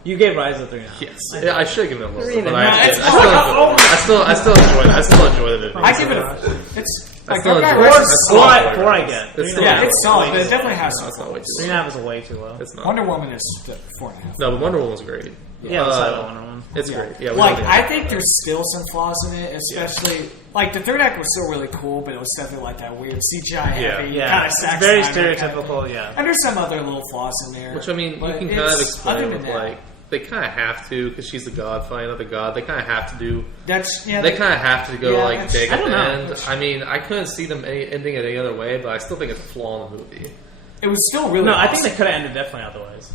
You gave Rise a 3.5. Yes, yeah, I should give it a little, Three and but a I, half. actually- It's more like I still enjoy it. I still enjoy the movie. I give it a. It's I like still Dark Knight enjoy it. Rises. I still enjoy it. 4 I get. It's still Yeah, enjoyable. it's solid, but it definitely has some That's not way flaws. too 3.5 is way too low. It's not. Wonder Woman is 4.5. No, but Wonder Woman was great. Yeah, besides Wonder Woman. It's great. Yeah, we Like don't I need think that. there's still some flaws in it, especially like the third act was still really cool, but it was definitely like that weird CGI heavy Yeah, kind of it's very stereotypical. Yeah. And there's some other little flaws in there. Which I mean, you but can kind of it's- explain other with than that, like they kind of have to because she's the god fighting another god. They kind of have to do. that's yeah. They kind of have to go Yeah, like that's- big I at don't the know. end. I mean, I couldn't see them ending it any other way, but I still think it's a flaw in the movie. it was still really. No, I think awesome. they could have ended definitely otherwise.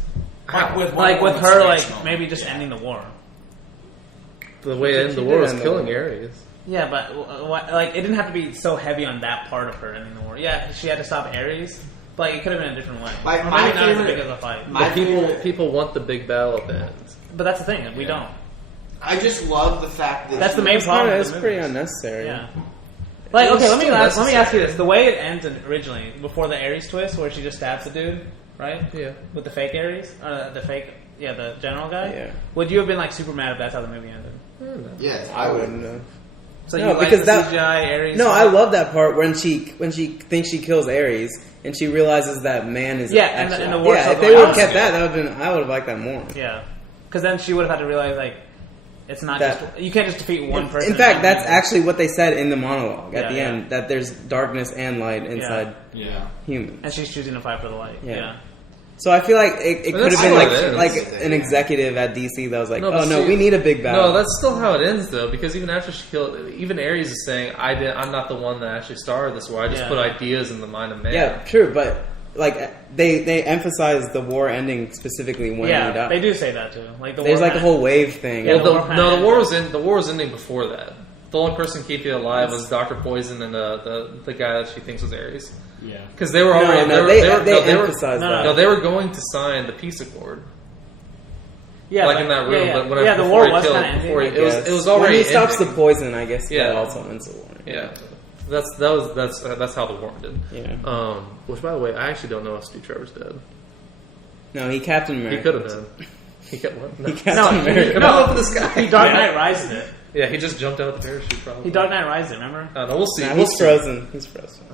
like with Like with Wonder her, Woman's like original. maybe just Yeah. ending the war. The way it ended, the She war did was end the killing war. Ares. Yeah, but like it didn't have to be so heavy on that part of her ending the war. Yeah, she had to stop Ares, but like, it could have been a different way. Like, or my maybe not as favorite- big of a fight. My But people favorite- people want the big battle at the end. But that's the thing, we don't. I just love the fact that That's the main problem. with It's the pretty movies. unnecessary. Yeah. Like, It was okay, let me still ask you necessary. this: the way it ends originally, before the Ares twist, where she just stabs the dude, right? Yeah. With the fake Ares, the general guy. Yeah. Would you have been like super mad if that's how the movie ended? Yes, I I would. wouldn't know. So No, you like because the that- CGI Ares? No, I love that part when she thinks she kills Ares and she realizes that man is Yeah, and the- actually, and the war yeah. still If they going would on. have kept that, that would have been. I would have liked that more. Yeah, because then she would have had to realize like it's not That- just you can't just defeat one person. In fact, that's actually what they said in the monologue at Yeah, the yeah. end. That there's darkness and light inside Yeah. humans. and she's choosing to fight for the light. Yeah. Yeah. So I feel like it But could that's have been how it like ends. an executive at DC that was like, No, oh but no, see- we need a big battle. No, that's still how it ends though, because even after she killed, even Ares is saying, I'm not the one that actually started this war. I just Yeah. put ideas in the mind of man." yeah, true, but like they emphasize the war ending specifically when he Yeah, died. they do say that too. Like the There's war like a had- whole wave thing. Yeah, Well, the war kinda the war was the war was ending before that. The only person keeping it alive was Dr. Poison and the guy that she thinks was Ares. Yeah. Because they were No, already no, they they were emphasize that. no, they were going to sign the peace accord. Yeah, like but- in that room, yeah, but whenever yeah, the before war he was killed, kind of ending. before he- like, it was already when he stops ending. the poison. I guess Yeah. that also ends the war. Yeah, that's how the war ended. Yeah. Which, by the way, I actually don't know if Steve Trevor's dead. No, he Captain America. He could have been. He kept what? No. He Captain America. Come up with this guy. He Dark Knight Rises it. Yeah, he just jumped out with the parachute. Probably. He Dark Knight Rises it. Remember? I don't know. We'll see. Nah, We'll he's see. frozen. He's frozen.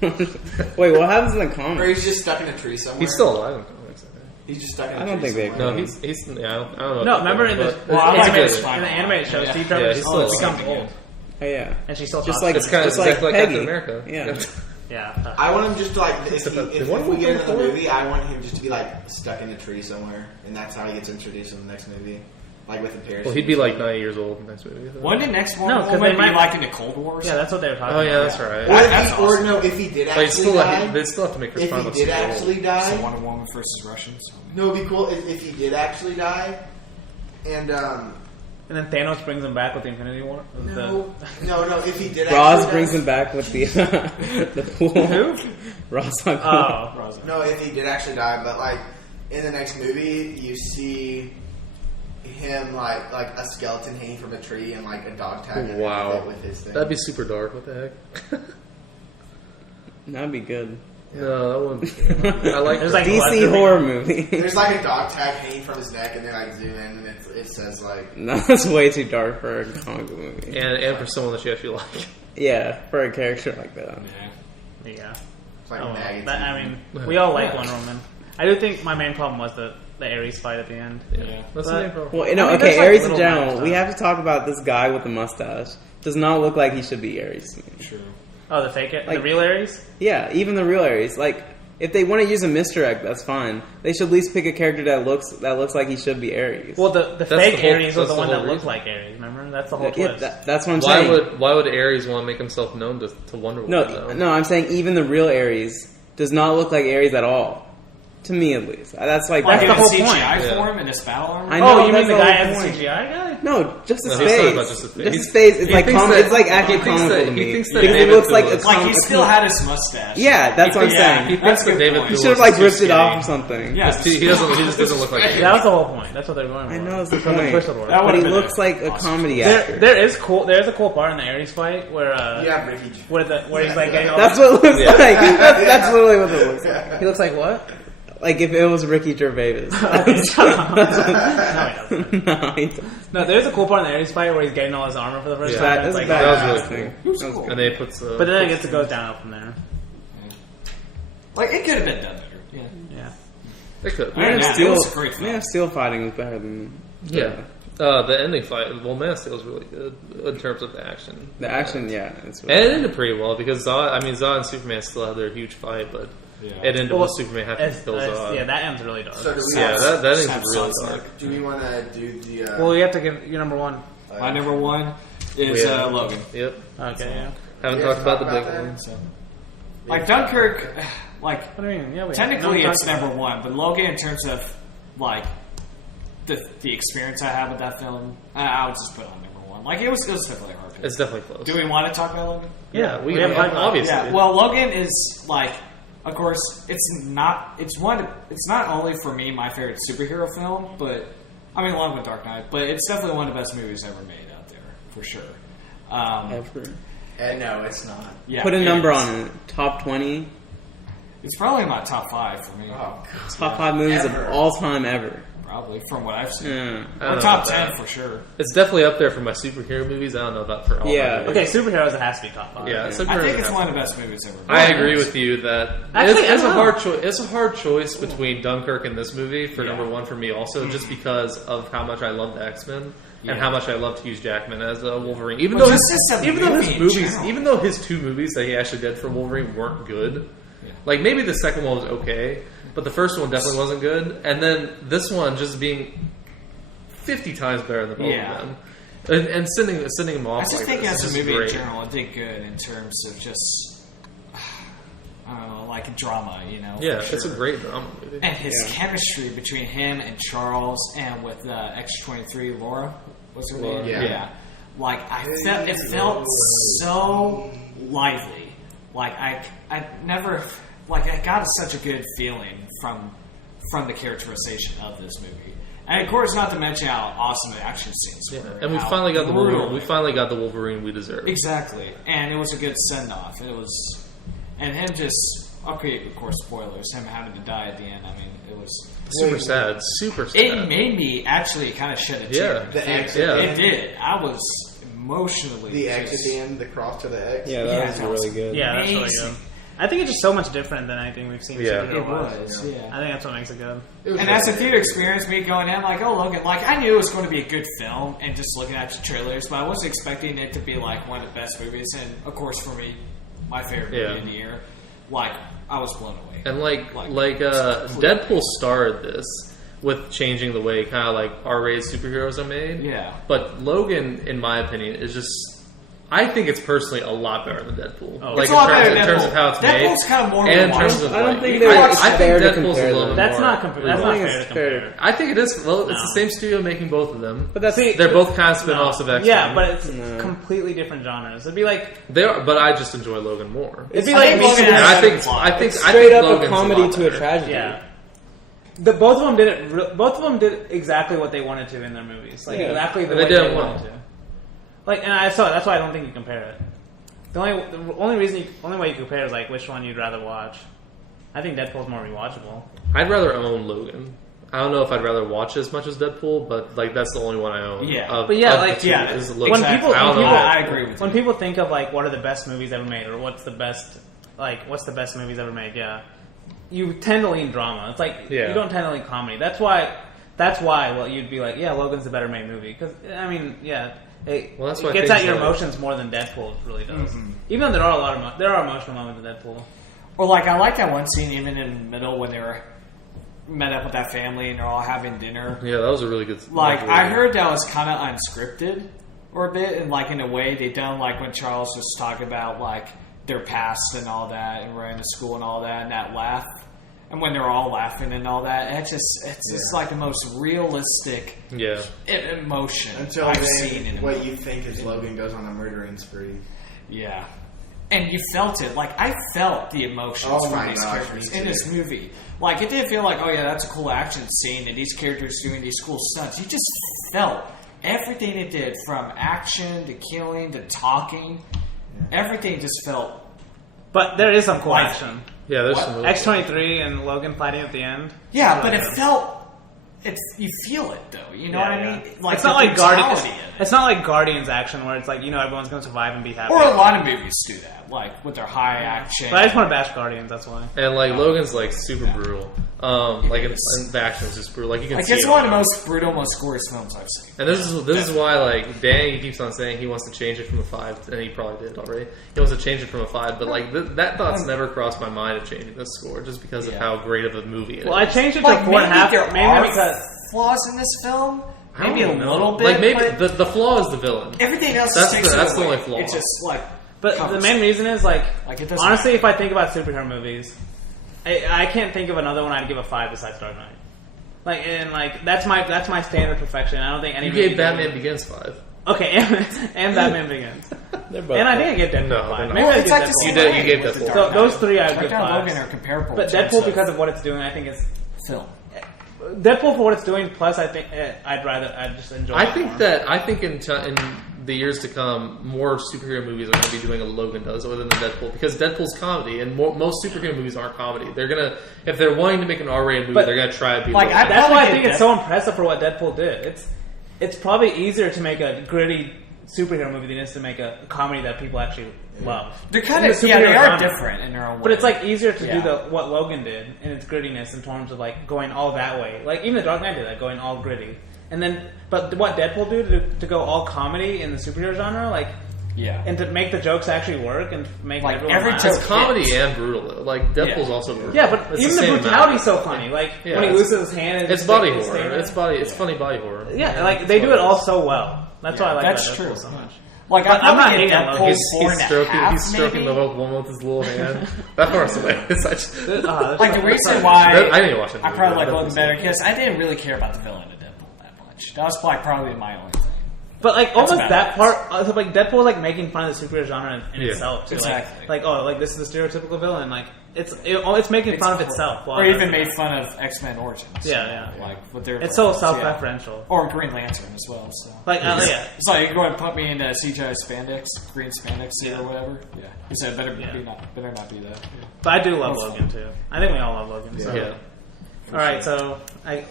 Wait, what happens in the Or comics? he's just stuck in a tree somewhere. He's still alive in comics. I think. He's just stuck in a I tree don't think they- somewhere. No, he's yeah. I don't know. No, remember in the But Well, I it's like good. this in one. the animated show, Yeah. Steve Yeah, Trevor he's still becomes alive. old, Oh yeah, and she still just talks like to It's him. kind of just like exactly like Peggy. Captain America. Yeah. Yeah. I want him just to like if Except that- we get into the movie, I want him just to be like stuck in a tree somewhere, and that's how he gets introduced in the next movie, like with the parachute. Well, he'd be like 9 years old in the next movie. Wouldn't the next one No, 'cause they be might- like in the Cold War? Yeah, that's what they were talking Oh about. yeah, that's right. Or, if That's he, or awesome. no, if he did But actually die, they still have to make Chris if Pine he look did super actually So die, Wonder Woman versus Russians. no, it'd be cool if he did actually die, and And then Thanos brings him back with the Infinity War. no, if he did Roz actually brings die, him back with the the pool. Who? Roz on pool. Oh. no, if he did actually die, but like in the next movie, you see him like a skeleton hanging from a tree and like a dog tag. underneath Wow. it with his thing. That'd be super dark. What the heck? That'd be good. No, that wouldn't be good. I like There's like DC blood horror movie. There's like a dog tag hanging from his neck, and then like zoom in, and it says like No, that's way too dark for a comic book movie. and for someone that you actually like. Yeah, for a character like that. Yeah. it's like Oh, maggots. that, I mean, we all like Wonder Woman. I do think my main problem was the Ares fight at the end. Yeah. That's But- the main problem. Well, no, I mean, okay, there's, like, Ares in little general. minor We stuff. have to talk about this guy with the mustache. Does not look like he should be Ares to me. True. Oh, the fake it? Like- The real Ares? Yeah, even the real Ares. Like, if they want to use a misdirect, that's fine. They should at least pick a character that looks like he should be Ares. Well, the That's fake the whole- Ares was that's the the one whole that looked reason. like Ares, remember? That's the whole yeah, twist. that's what I'm Why saying. would Ares want to make himself known to Wonder Woman? though? No, I'm saying even the real Ares does not look like Ares at all. To me, at least. That's like Like That's in the a whole CGI point. Yeah. form in his battle armor? I know, Oh, you that's mean the the guy whole as a point. CGI guy? No, just his No, he's talking face. about just his face. Just his face. It's He like thinks com- that- it's like actually he thinks comical that- to he me thinks that because it David looks like a Thewlis- Like com- he still had his mustache. Yeah, that's what I'm Yeah, saying. He That's thinks a that good David point. He Thewlis should have is like too ripped it off skinny. or something. Yeah, He just doesn't look like That Ares. was the whole point. That's what they're going for. I know it's the From the point. Twisted World. That But he would've been looks like a awesome. comedy actor. There is a cool part in the Ares fight where you have Ricky. where he's like getting all That's what it looks Yeah. like. That's literally what it looks like. he looks like what? Like if it was Ricky Gervais. Okay, shut up. No, he doesn't. No, he doesn't. No, there's a cool part in the Ares fight where he's getting all his armor for the first Yeah. time. That is It's a like, bad that was really thing. It was That was cool. good. And then he puts. but then I guess it goes downhill from there. Like it could have been done better. Yeah. Yeah. They could. Man Man of of Steel. was a great Man of Steel fighting was better than Yeah. The ending fight, well, Man of Steel is really good in terms of the action. the action. Yeah, it's And it ended pretty well because Zod and Superman still had their huge fight, but it ended with Superman having to kill Zod. Yeah, that ends really dark. So do we? Yeah, that ending's Sam really Sun's dark. Do we want to do the? Well, we have to give your number one. My number one is Yeah. Logan. Yep. Okay, yeah. Haven't Yeah, talked about the talk big about that. one. So. Like Dunkirk, like What do you mean? Yeah, technically no, it's number one, but Logan in terms of like the experience I had with that film, I would just put it on number one. Like it was definitely a hard pick. It's definitely close. Do we want to talk about Logan? Yeah, we have talked about it. obviously. Yeah. Well, Logan is like, of course, it's not only for me my favorite superhero film, but I mean along with Dark Knight, but it's definitely one of the best movies ever made out there for sure. ever. no, it's not. Yeah, Put a it number is. on it. Top 20, It's probably in my top 5 for me, Oh, top 5 movies Ever. of all time ever. probably from what I've seen. Yeah. I don't Or know top about 10 that. for sure. It's definitely up there for my superhero movies. I don't know about for all. Yeah. my Okay, movies. superheroes, it has to be top 5. Yeah, I superheroes think it's have one to of the best movies ever. I made. agree with you that Actually, it's I a don't hard know. choice. It's a hard choice between Dunkirk and this movie for Yeah. number one for me, also just because of how much I love the X-Men Yeah. and how much I love Hugh Jackman as a Wolverine. Even Well, though just as a even though movie his in movies, general. even though his 2 movies that he actually did for Wolverine weren't good, like maybe the second one was okay, but the first one definitely wasn't good, and then this one just being 50 times better than both Yeah. of them. And sending him off. I just like think this as is a movie great. in general, it did good in terms of just, I don't know, like drama, you know? Yeah, for it's a sure. great drama movie. And his Yeah. chemistry between him and Charles and with X-23 Laura, what's her Laura, name? yeah. Like it felt so lively. Like I never like I got such a good feeling from the characterization of this movie. And of course, not to mention how awesome the action scenes Yeah. were. And we how finally got the brutal Wolverine. We finally got the Wolverine we deserve. Exactly, and it was a good send off. And him just okay, of course, spoilers. Him having to die at the end. I mean, it was Super sad. Super sad. It made me actually kind of shed a tear. Yeah. The X. Yeah. It did. I was emotionally. The X at just- the end, the cross to the X. Yeah, Yeah, that was that really was- good. Yeah, that's really Amazing. good. I think it's just so much different than anything we've seen. Yeah. superhero It wise. was, yeah. I think that's what makes it good. It was And as a really theater experience, me going in like, oh, Logan, like I knew it was going to be a good film, and just looking at the trailers, but I wasn't expecting it to be like one of the best movies. And of course, for me, my favorite movie Yeah. in the year. Like I was blown away. And Deadpool started this with changing the way kind of like R-rated superheroes are made. Yeah. But Logan, in my opinion, is just. I think it's personally a lot better than Deadpool. Oh. It's a lot better in than terms Deadpool. of how it's made. Deadpool's kind of more and in rewatchable. terms of I don't like, think I they're- it's think fair to Deadpool's compare a little them. bit That's more not that's I not think fair it's to fair to- compare. I think it is. Well, it's No. the same studio making both of them. But that's They're both kind of spin-offs of X-Men. Yeah, but it's No. completely different genres. It'd be like They are. But I just enjoy Logan more. it'd be I like think me Logan comparing- has And I think. plot. I think. I straight think up Logan's a comedy lot to a better. tragedy. yeah. Both of them did it. Both of them did exactly what they wanted to in their movies. Like Yeah. exactly the And they way did they it well. wanted to. Like, and I saw that's why I don't think you compare it. The only way you compare is like which one you'd rather watch. I think Deadpool's more rewatchable. I'd rather own Logan. I don't know if I'd rather watch as much as Deadpool, but like that's the only one I own. Yeah. But yeah, of like, the two yeah, is exactly. Logan. When people- I don't when know. people- I agree with When you. people think of like what are the best movies ever made or what's the best movies ever made, yeah, you tend to lean drama. It's like Yeah. you don't tend to lean comedy. That's why. Well, you'd be like, yeah, Logan's the better made movie because I mean, yeah, Well, that's it why gets at things your like- emotions more than Deadpool really does. Even though there are a lot of there are emotional moments in Deadpool. Or like I like that one scene even in the middle when they were met up with that family and they're all having dinner. Yeah, that was a really good. Like that was really I good. heard that was kind of unscripted or a bit, and like in a way they done like when Charles was talking about like their past and all that, and running to school and all that, and that laugh, and when they're all laughing and all that, it's just like the most realistic Yeah. emotion Until I've then, seen in a what movie. you think is Logan goes on a murdering spree. Yeah. And you felt it. Like, I felt the emotions Oh from my these gosh, characters me in too. this movie. Like, it didn't feel like, oh, yeah, that's a cool action scene and these characters doing these cool stunts. You just felt everything it did, from action to killing to talking. Everything just felt... But there is some cool Like- action. Yeah, there's What? some really X-23 and Logan fighting at the end. Yeah, Really but it good. felt... You feel it, though. You know what I mean? Like, it's not the like Guardians. brutality of it. It's not like Guardians action where it's like everyone's going to survive and be happy. Or a lot of movies do that, like, with their high action. But I just want to bash Guardians. That's why. And like Logan's like super brutal. Like and the action is just brutal. Like you can Like, see it's it. one of the most brutal, most glorious films I've seen. And this is why like Danny keeps on saying he wants to change it from a 5, and he probably did already. He wants to change it from a 5, but like that thought's never crossed my mind of changing this score just because of Yeah. how great of a movie it Well, I is. changed it to Like, a 4.5. there Mainly are because flaws in this film. I don't Maybe a know. little bit. Like maybe but the flaw is the villain. everything else That's takes the- it that's the away. only flaw. It's just like. But the covers main it. reason is like Like, it doesn't honestly, matter. if I think about superhero movies, I can't think of another one I'd give a 5 besides Dark Knight. Like that's my standard perfection. I don't think any You movie gave can- Batman Begins 5. Okay, and Batman Begins, They're both and I good. think I get Deadpool No, 5. they're not. Maybe Well, I it's give like the Deadpool same You did- way you gave with the Deadpool. Dark So those Knight. three I Dark give Knight and 5s. Logan are comparable. But in terms Deadpool, of because of what it's doing, I think is film. Deadpool for what it's doing. Plus, I think I'd just enjoy. I it think more. that in the years to come, more superhero movies are going to be doing what Logan does, other than Deadpool, because Deadpool's comedy, and most superhero movies aren't comedy. They're gonna, if they're wanting to make an R-rated movie, But- they're gonna try to be Like, Logan. I- That's why I probably think get it's so impressive for what Deadpool did. It's probably easier to make a gritty superhero movie than it is to make a comedy that people actually love. They're kind In of the yeah, they superhero are genre. different in their own way. But it's like easier to Yeah. do what Logan did in its grittiness in terms of like going all that way. Like even the Dark Knight did that, going all gritty. And then, but what Deadpool did to go all comedy in the superhero genre, like, yeah. and to make the jokes actually work and make Like, everyone every laugh. joke- It's comedy and brutal though. Like Deadpool's Yeah. also brutal. Yeah, but It's even the same brutality's so amount. funny. Like Yeah, when he it's- loses his hand, and It's just body stays horror. there. It's funny body horror. Yeah, like they do it all so well. That's why I like That's that Deadpool true. so much. Like, But I'm not hating getting on Deadpool Logan. four and a half, He's stroking maybe. the woman with his little hand. That part's hilarious. Like, the reason why I didn't watch it. I probably like Logan better, because I didn't really care about the villain of Deadpool that much. That was probably my only thing. But like almost bad. that part, like Deadpool is like making fun of the superhero genre in Yeah. itself too. Exactly. Like this is the stereotypical villain. Like it's making fun of itself. Or even made fun of X-Men Origins. Yeah, yeah. Like what they're. It's so yeah. self-referential. Or Green Lantern as well. So. Like yeah. It's like you go and put me into CGI spandex, green spandex suit Yeah. or whatever. Yeah, you said better Yeah. better not be that. But I do love Logan too. I think we all love Logan. So. Yeah. All right, so I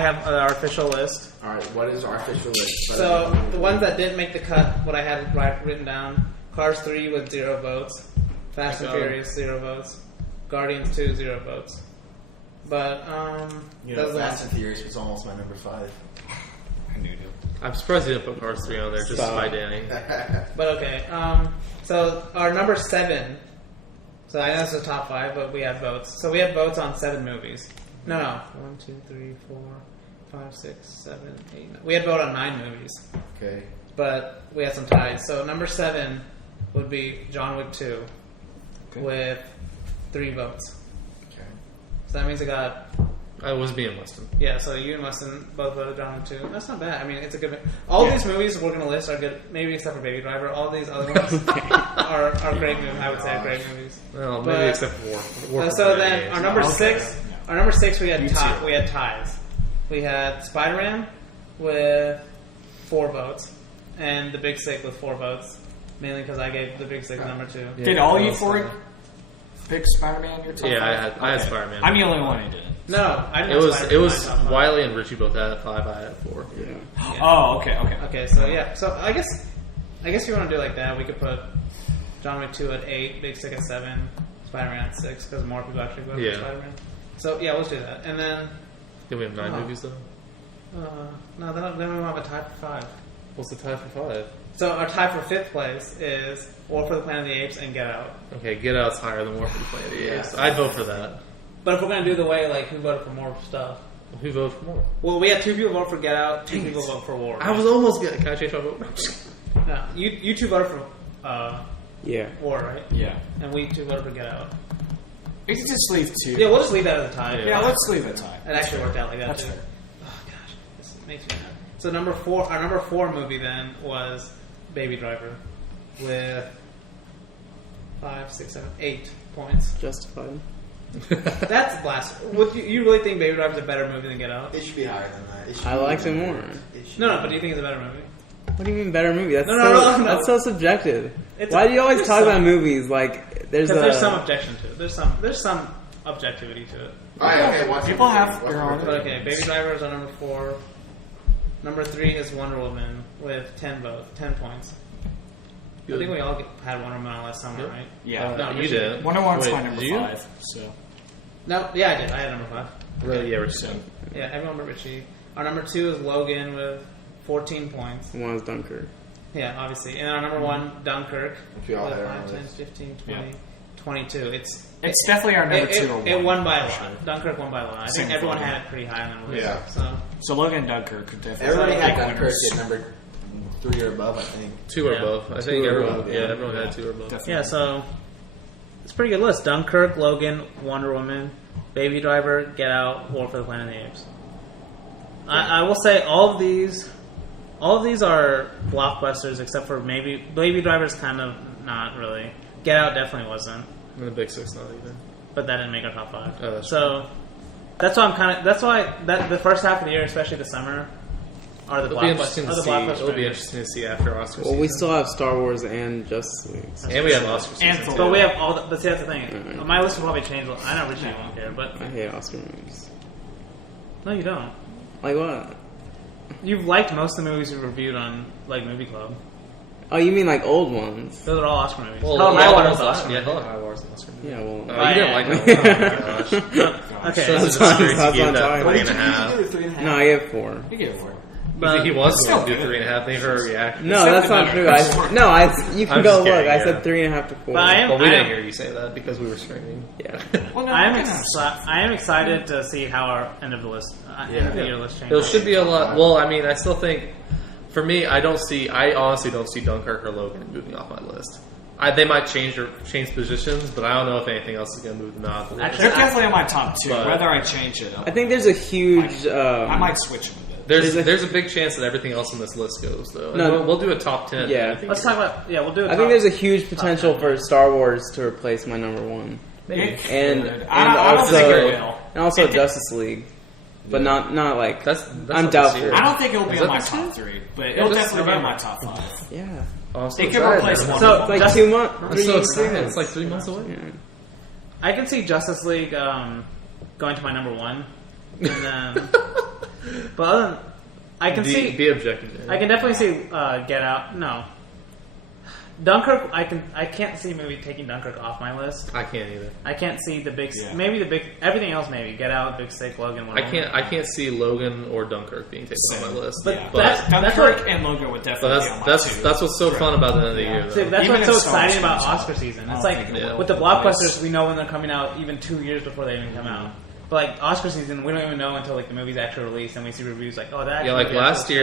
have our official list. All right, what is our official list? So the ones that didn't make the cut, what I had written down: Cars 3 with 0 votes, Fast and Furious 0 votes, Guardians 2 0 votes. But those Fast last. and Furious was almost my number 5. I knew it. I'm surprised you didn't put Cars 3 on there just Stop. by Danny. But okay, so our number 7. So I know it's the top 5, but we had votes. So we had votes on 7 movies. No. 1, 2, 3, 4, 5, 6, 7, 8. 9. We had vote on 9 movies, Okay. but we had some ties. So number 7 would be John Wick 2 with 3 votes. Okay. So that means I got I was being Weston. yeah. So you and Weston both voted John Wick 2. That's not bad. I mean, it's a good. All these movies we're gonna list are good. Maybe except for Baby Driver. All these other ones are great movies. I would say are great movies. Well, But- maybe except for War. War So for then Games. our number Okay. 6. Our number 6 we had You tie, too. we had ties. We had Spider-Man with 4 votes, and The Big Sick with 4 votes. Mainly because I gave The Big Sick number 2. Yeah, Did all what you else four was there? pick Spider-Man in your top Yeah, five? I had Okay. Spider-Man. I'm the only one who didn't. No, I didn't. It have was Spider-Man in my top 5. Wiley and Richie both had 5. I had 4. Yeah. Oh, okay. Okay, so yeah, so I guess you want to do like that. We could put John Wick 2 at 8, Big Sick at 7, Spider-Man at 6 because more people actually voted Yeah. for Spider-Man. So yeah, let's do that. And then Then we have 9 Oh. movies though. no, then we have a tie for 5. What's the tie for 5? So our tie for 5th place is War for the Planet of the Apes and Get Out. Okay, Get Out's higher than War for the Planet of the Apes. I'd vote for that. But if we're gonna do the way like who voted for more stuff, Who voted for more? well, we had 2 people vote for Get Out, 2 people vote for War. I was almost getting. Can I change my vote? No, you 2 voted for Yeah. War, right? Yeah. And we 2 voted for Get Out. We could just leave 2. Yeah, we'll just leave that as a tie. Yeah, let's leave it tie. It actually worked out like that That's too. fair. Oh gosh, this makes me mad. So number 4, our number 4 movie then was Baby Driver with 5, 6, 7, 8 points. Justified. That's blasphemy. Would you really think Baby Driver is a better movie than Get Out? It should be higher than that. It should I be liked it higher. more. It should No, be- but do you think it's a better movie? What do you mean better movie? That's No. that's so subjective. It's Why do you always there's talk some- about movies like there's Because a there's some objection to it. There's some objectivity to it. All right, okay, what's People number have three? their What's own- number But three? okay, Baby Driver is our number 4. Number 3 is Wonder Woman with 10 points. I think we all had Wonder Woman on last summer, right? Yeah. No, you Richie did. Wonder Woman's Wait, my number did you? 5. So No, yeah, I did. I had number 5. Really? Yeah, Richie. Yeah, everyone but Richie. Our number 2 is Logan with 14 points. one is Dunkirk. Yeah, obviously. And our number 1, Dunkirk, Which we all with had on 5, our 10, list. 15, 20, 22. it's definitely our number 2 or 1. It won by a for lot. sure. Dunkirk won by a lot. I Same think everyone for me. had it pretty high on the list. Yeah. So, So Logan and Dunkirk could definitely Everybody be had big Dunkirk winners. at number 3 or above, I think. 2 or Yeah. above. I 2 think or everyone. above, Yeah, yeah. everyone had 2 or above. Definitely. yeah, so it's a pretty good list. Dunkirk, Logan, Wonder Woman, Baby Driver, Get Out, War for the Planet of the Apes. I will say all of these are blockbusters except for maybe Baby Driver's kind of not really. Get Out definitely wasn't, And the Big Six not either. but that didn't make our top 5. Oh, that's so that's why the first half of the year, especially the summer, are the It'll be interesting blockbusters. to see. It'll be movies. interesting to see after Oscar Well, we season. still have Star Wars and Justice League. so And we have Oscar And season. Thor. But we have all. But see, that's the thing. Mhm. My list will probably change. I know Richie won't care, but I hate Oscar movies. no, you don't. Like what? You've liked most of the movies we've reviewed on like Movie Club. Oh, you mean like old ones? Those are all Oscar movies. Well, Hell, yeah, my one Hell was of Oscar. High- yeah, Hell of High Water's an Oscar movie. Yeah, well. Oh, you didn't like that one. Oh, my gosh. Okay, So That's this is fine, serious. that's You gave what I'm that talking 3 about. and a half. Give it 3.5. No, I gave 4. You get it for it. but He was Still going to do good. 3.5. They heard a reaction. No, that's not true. You can I'm go just look. kidding, I yeah. said 3.5 to 4. But I am- Well, we didn't hear you say that because we were streaming. Yeah. Well, no, I am we can I am excited to see how our end of the list, end of the year list changes. There should be a lot. Well, I mean, I still think, for me, I honestly don't see Dunkirk or Logan moving off my list. They might change positions, but I don't know if anything else is going to move them off the list. Actually, They're definitely on my top 2. But- Whether I change it, I think there's a huge. I might switch them a bit. There's a big chance that everything else on this list goes though. And No. we'll do a top 10. Yeah. Let's talk about. Yeah, we'll do it. I think there's a huge potential for Star Wars to replace my number one, It and could. I don't also think it will. and also Justice League, but not like That's I'm not doubtful. this year. I don't think it'll be Is on that my this year? top 3, but it'll this definitely be in November. my top 5. Yeah, Oh, I'm so It could excited replace now. one. So- it's like Just- 2 months. I'm 3 so months excited. away. It's like 3 months away. Yeah. I can see Justice League going to my number 1, and then. But other than, I can see. Be objective. I can definitely see Get Out. No, Dunkirk. I can't see maybe taking Dunkirk off my list. I can't either. I can't see the big. Yeah. Maybe the big. Everything else maybe Get Out, Big Sick, Logan. I Whatever. can't see Logan or Dunkirk being taken on my list. But Yeah. that's Dunkirk what. and Logan would But definitely be on my that's 2. what's so fun about the end of the year. See, Though. that's Even what's so if Star Wars exciting about comes out, Oscar season. I It's don't like think it will. with the Replace- blockbusters, we know when they're coming out even 2 years before they even come out. But like Oscar season, we don't even know until like the movie's actually released, and we see reviews like, oh, that. Yeah, like movie last actually-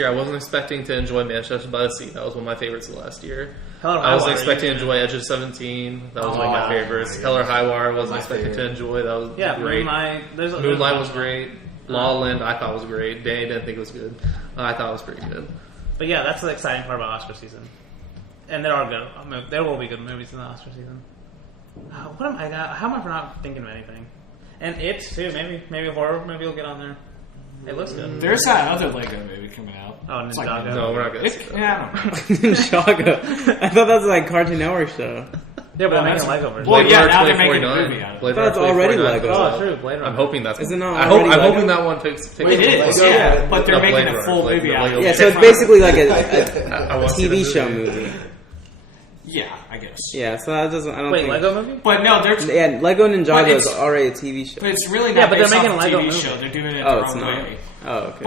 year, I wasn't expecting to enjoy Manchester by the Sea. That was one of my favorites of last year. Hell or I High wasn't Water, expecting to you- enjoy Edge of 17. That was one of Oh, my favorites. my Hell or High Wire wasn't My expecting to favorite. enjoy. That was Yeah, great. Moonlight. There's Moonlight was great. La La Land I thought was great. Danny didn't think it was good. I thought it was pretty good. But yeah, that's the exciting part about Oscar season. And there are good. There will be good movies in the Oscar season. What am I? How am I for not thinking of anything? And It too. Maybe a horror movie will get on there. It looks good. There's that other Lego movie coming out. Oh, It's like- Ninjago. No, we're not gonna see that. Yeah, I don't know. Ninjago. I thought that was like Cartoon Network show. Yeah, but Well, I'm making that's- a Lego version. Well, Blade yeah, Runner now they're making a 2049. movie out of it. Blade I thought Runner it's already 2049 Lego. comes Oh, out. true. Blade Runner. I'm hoping that's. Is it not I'm already hoping Lego? that one takes. It is, Lego. yeah, but they're No, making Blade a Runner, full like, movie the out of Lego it. Yeah, so it's basically like I a want to see TV the show movie. movie. Yeah, I guess. Yeah, so that doesn't. I don't Wait, think. Lego movie? But no, they're. Yeah, Lego But Ninjago is it's- already a TV show. But it's really Yeah, not but they're based off making a a Lego TV movie. show. They're doing it Oh, their it's own not. way. Oh, okay.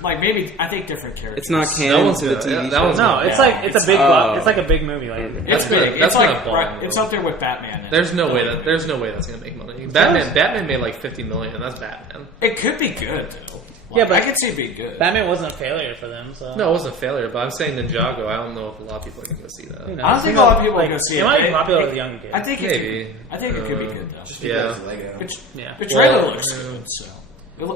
Like maybe I think different characters. It's not That canon one's to the good. TV Yeah, that show. one's No, good. it's like it's a big. Oh. It's like a big movie. Like It's That's gonna- big. that's It's gonna like fall right, in, it's though. up there with Batman. There's no way that's gonna make money. Batman made like 50 million. That's Batman. It could be good though. Yeah, but- I could see it being good. Batman wasn't a failure for them. So No, it wasn't a failure. But I'm saying Ninjago. I don't know if a lot of people are gonna go see that. Who knows? I don't think a lot of people Like, are going to see it it. might be It- popular it- with younger kids. I think it Maybe. Could, I think it could be good though. Just Yeah. because it's Lego. Yeah. The trailer Well, looks yeah. good, so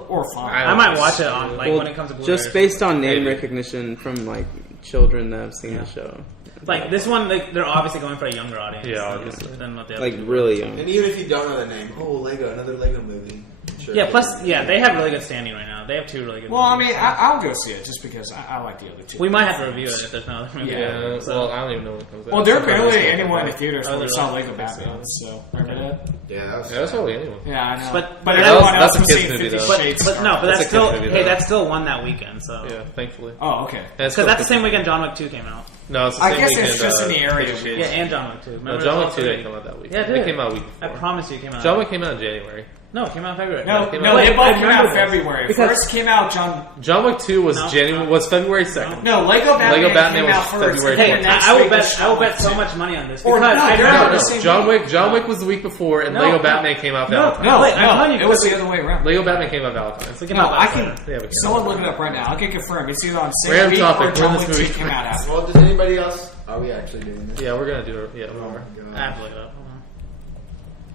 or fine. I might watch it on like Well, when it comes to Blu-ray. just based on name Maybe. recognition from like children that have seen the show, Like this one, they're obviously going for a younger audience. Yeah, obviously. Than what the other like two really And young. even if you don't know the name, oh, Lego, another Lego movie. Sure. Yeah, plus, yeah, they have really good standing right now. They have 2 really good. Well, I movies. mean, I'll go see it just because I like the other two. we might have to review it if there's no other movie. Yeah. So- Well, I don't even know when it comes out. Well, there Sometimes barely it's- anyone in the theaters when Oh, we they're saw like- Lego Batman. So remember that? Yeah, that was Yeah, that's probably anyone. Yeah, I know. But- but that everyone was- else that's a was kid's seeing movie, 50 though. but Shades. but no, but That's that's a still kid's movie, hey, though. that's still won that weekend. So Yeah, thankfully. Oh, okay. Because because that's the same weekend John Wick 2 came out. No, it's the I same guess weekend, it's just in the area. Fifty Shades. Yeah, and John Wick 2. No, Remember, John it's Wick all 2 didn't three. come out that week. Yeah, it It did. came out a week I before. promise you, it came out. John Wick came out in January. No, it came out in February. No, came no, out- they Wait, both I came out remember in this. February. Because- First came out John Wick 2 was No. was February 2nd. No, Lego Batman came was out first. February and then 14th. the next I will week was bet. I will John bet Wick so 2. much money on this Or because no, I they're remember. not the same John week. Wick. John Wick was the week before, and No, Lego no. Batman came out No, Valentine's. No, Wait, I'm telling you, it was because- the other way around. Lego Batman came out Valentine's. It came No, out I last can. Saturday. Yeah, we can. Someone look it up right now. I can confirm. It's either on the same Random week topic. or We're in John this Wick 2 movie. came out after. Well, does anybody else? Are we actually doing this? Yeah, we're gonna do it. Yeah, we Oh are. my I god. have to look it up. Hold on.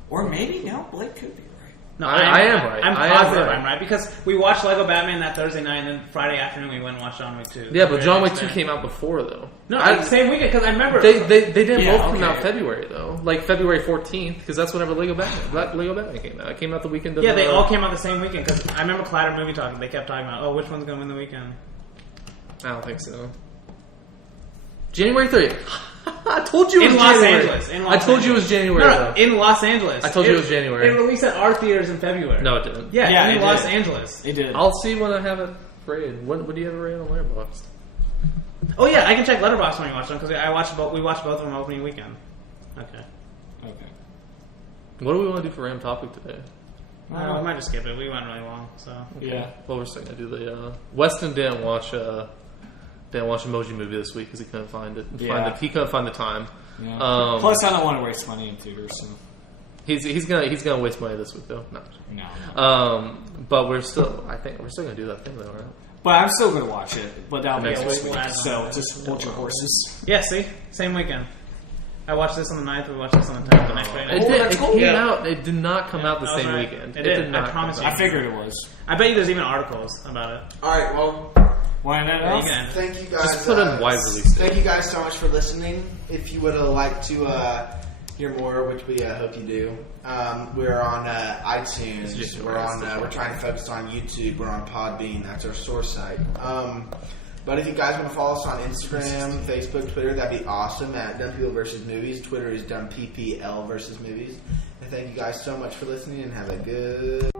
Or maybe no. Blake could be right. No, I am right. I'm I am positive right. I'm right because we watched Lego Batman that Thursday night, and then Friday afternoon we went and watched John Wick 2. Yeah, but John Wick Very 2 next came day. out before though. No, I- same weekend because I remember They didn't Yeah, both come okay. out February though. Like February 14th, because that's whenever Lego Batman came out. It came out the weekend of Yeah, they all came out the same weekend because I remember Clatter Movie Talk. They kept talking about, oh, which one's going to win the weekend? I don't think so. January 30th. I told you it In was Los January. Angeles. In Los I told you it was Angeles. January. No, though. in Los Angeles. I told you it was January. It released at our theaters in February. No, it didn't. Yeah, Yeah, in it Los did. Angeles. They did. I'll see when I have it rated. When do you have it rated on Letterboxd? Oh yeah, I can check Letterboxd when you watch them because I watched both. We watched both of them opening weekend. Okay. Okay. What do we want to do for random topic today? We might just skip it. We went really long, so. Yeah. Well, we're still gonna do the. Weston didn't watch Emoji Movie this week because he couldn't find it. Yeah. He couldn't find the time. Yeah. Plus, I don't want to waste money in theaters. So. He's gonna waste money this week though. No. No. But we're still. I think we're still gonna do that thing though, right? But I'm still going to watch it. But that'll be Next next week. week. So just hold your horses. Yeah. See, same weekend. I watched this on the 9th. We watched this on the 10th. The next day. It came Yeah. out. It did not come out the That was same right. weekend. It did. did not I promise come you. out. I figured it was. I bet you there's even articles about it. All right, well, Want to end it Yeah, you off? can end it. thank you guys. Just put in wide release date. Thank you guys so much for listening. If you would have liked to hear more, which we hope you do, we're on iTunes. just We're on. We're trying to focus on YouTube. We're on Podbean. That's our source site. But if you guys want to follow us on Instagram, Facebook, Twitter, that'd be awesome. At Dumb People vs. Movies. Twitter is Dumb PPL vs. Movies. And thank you guys so much for listening, and have a good.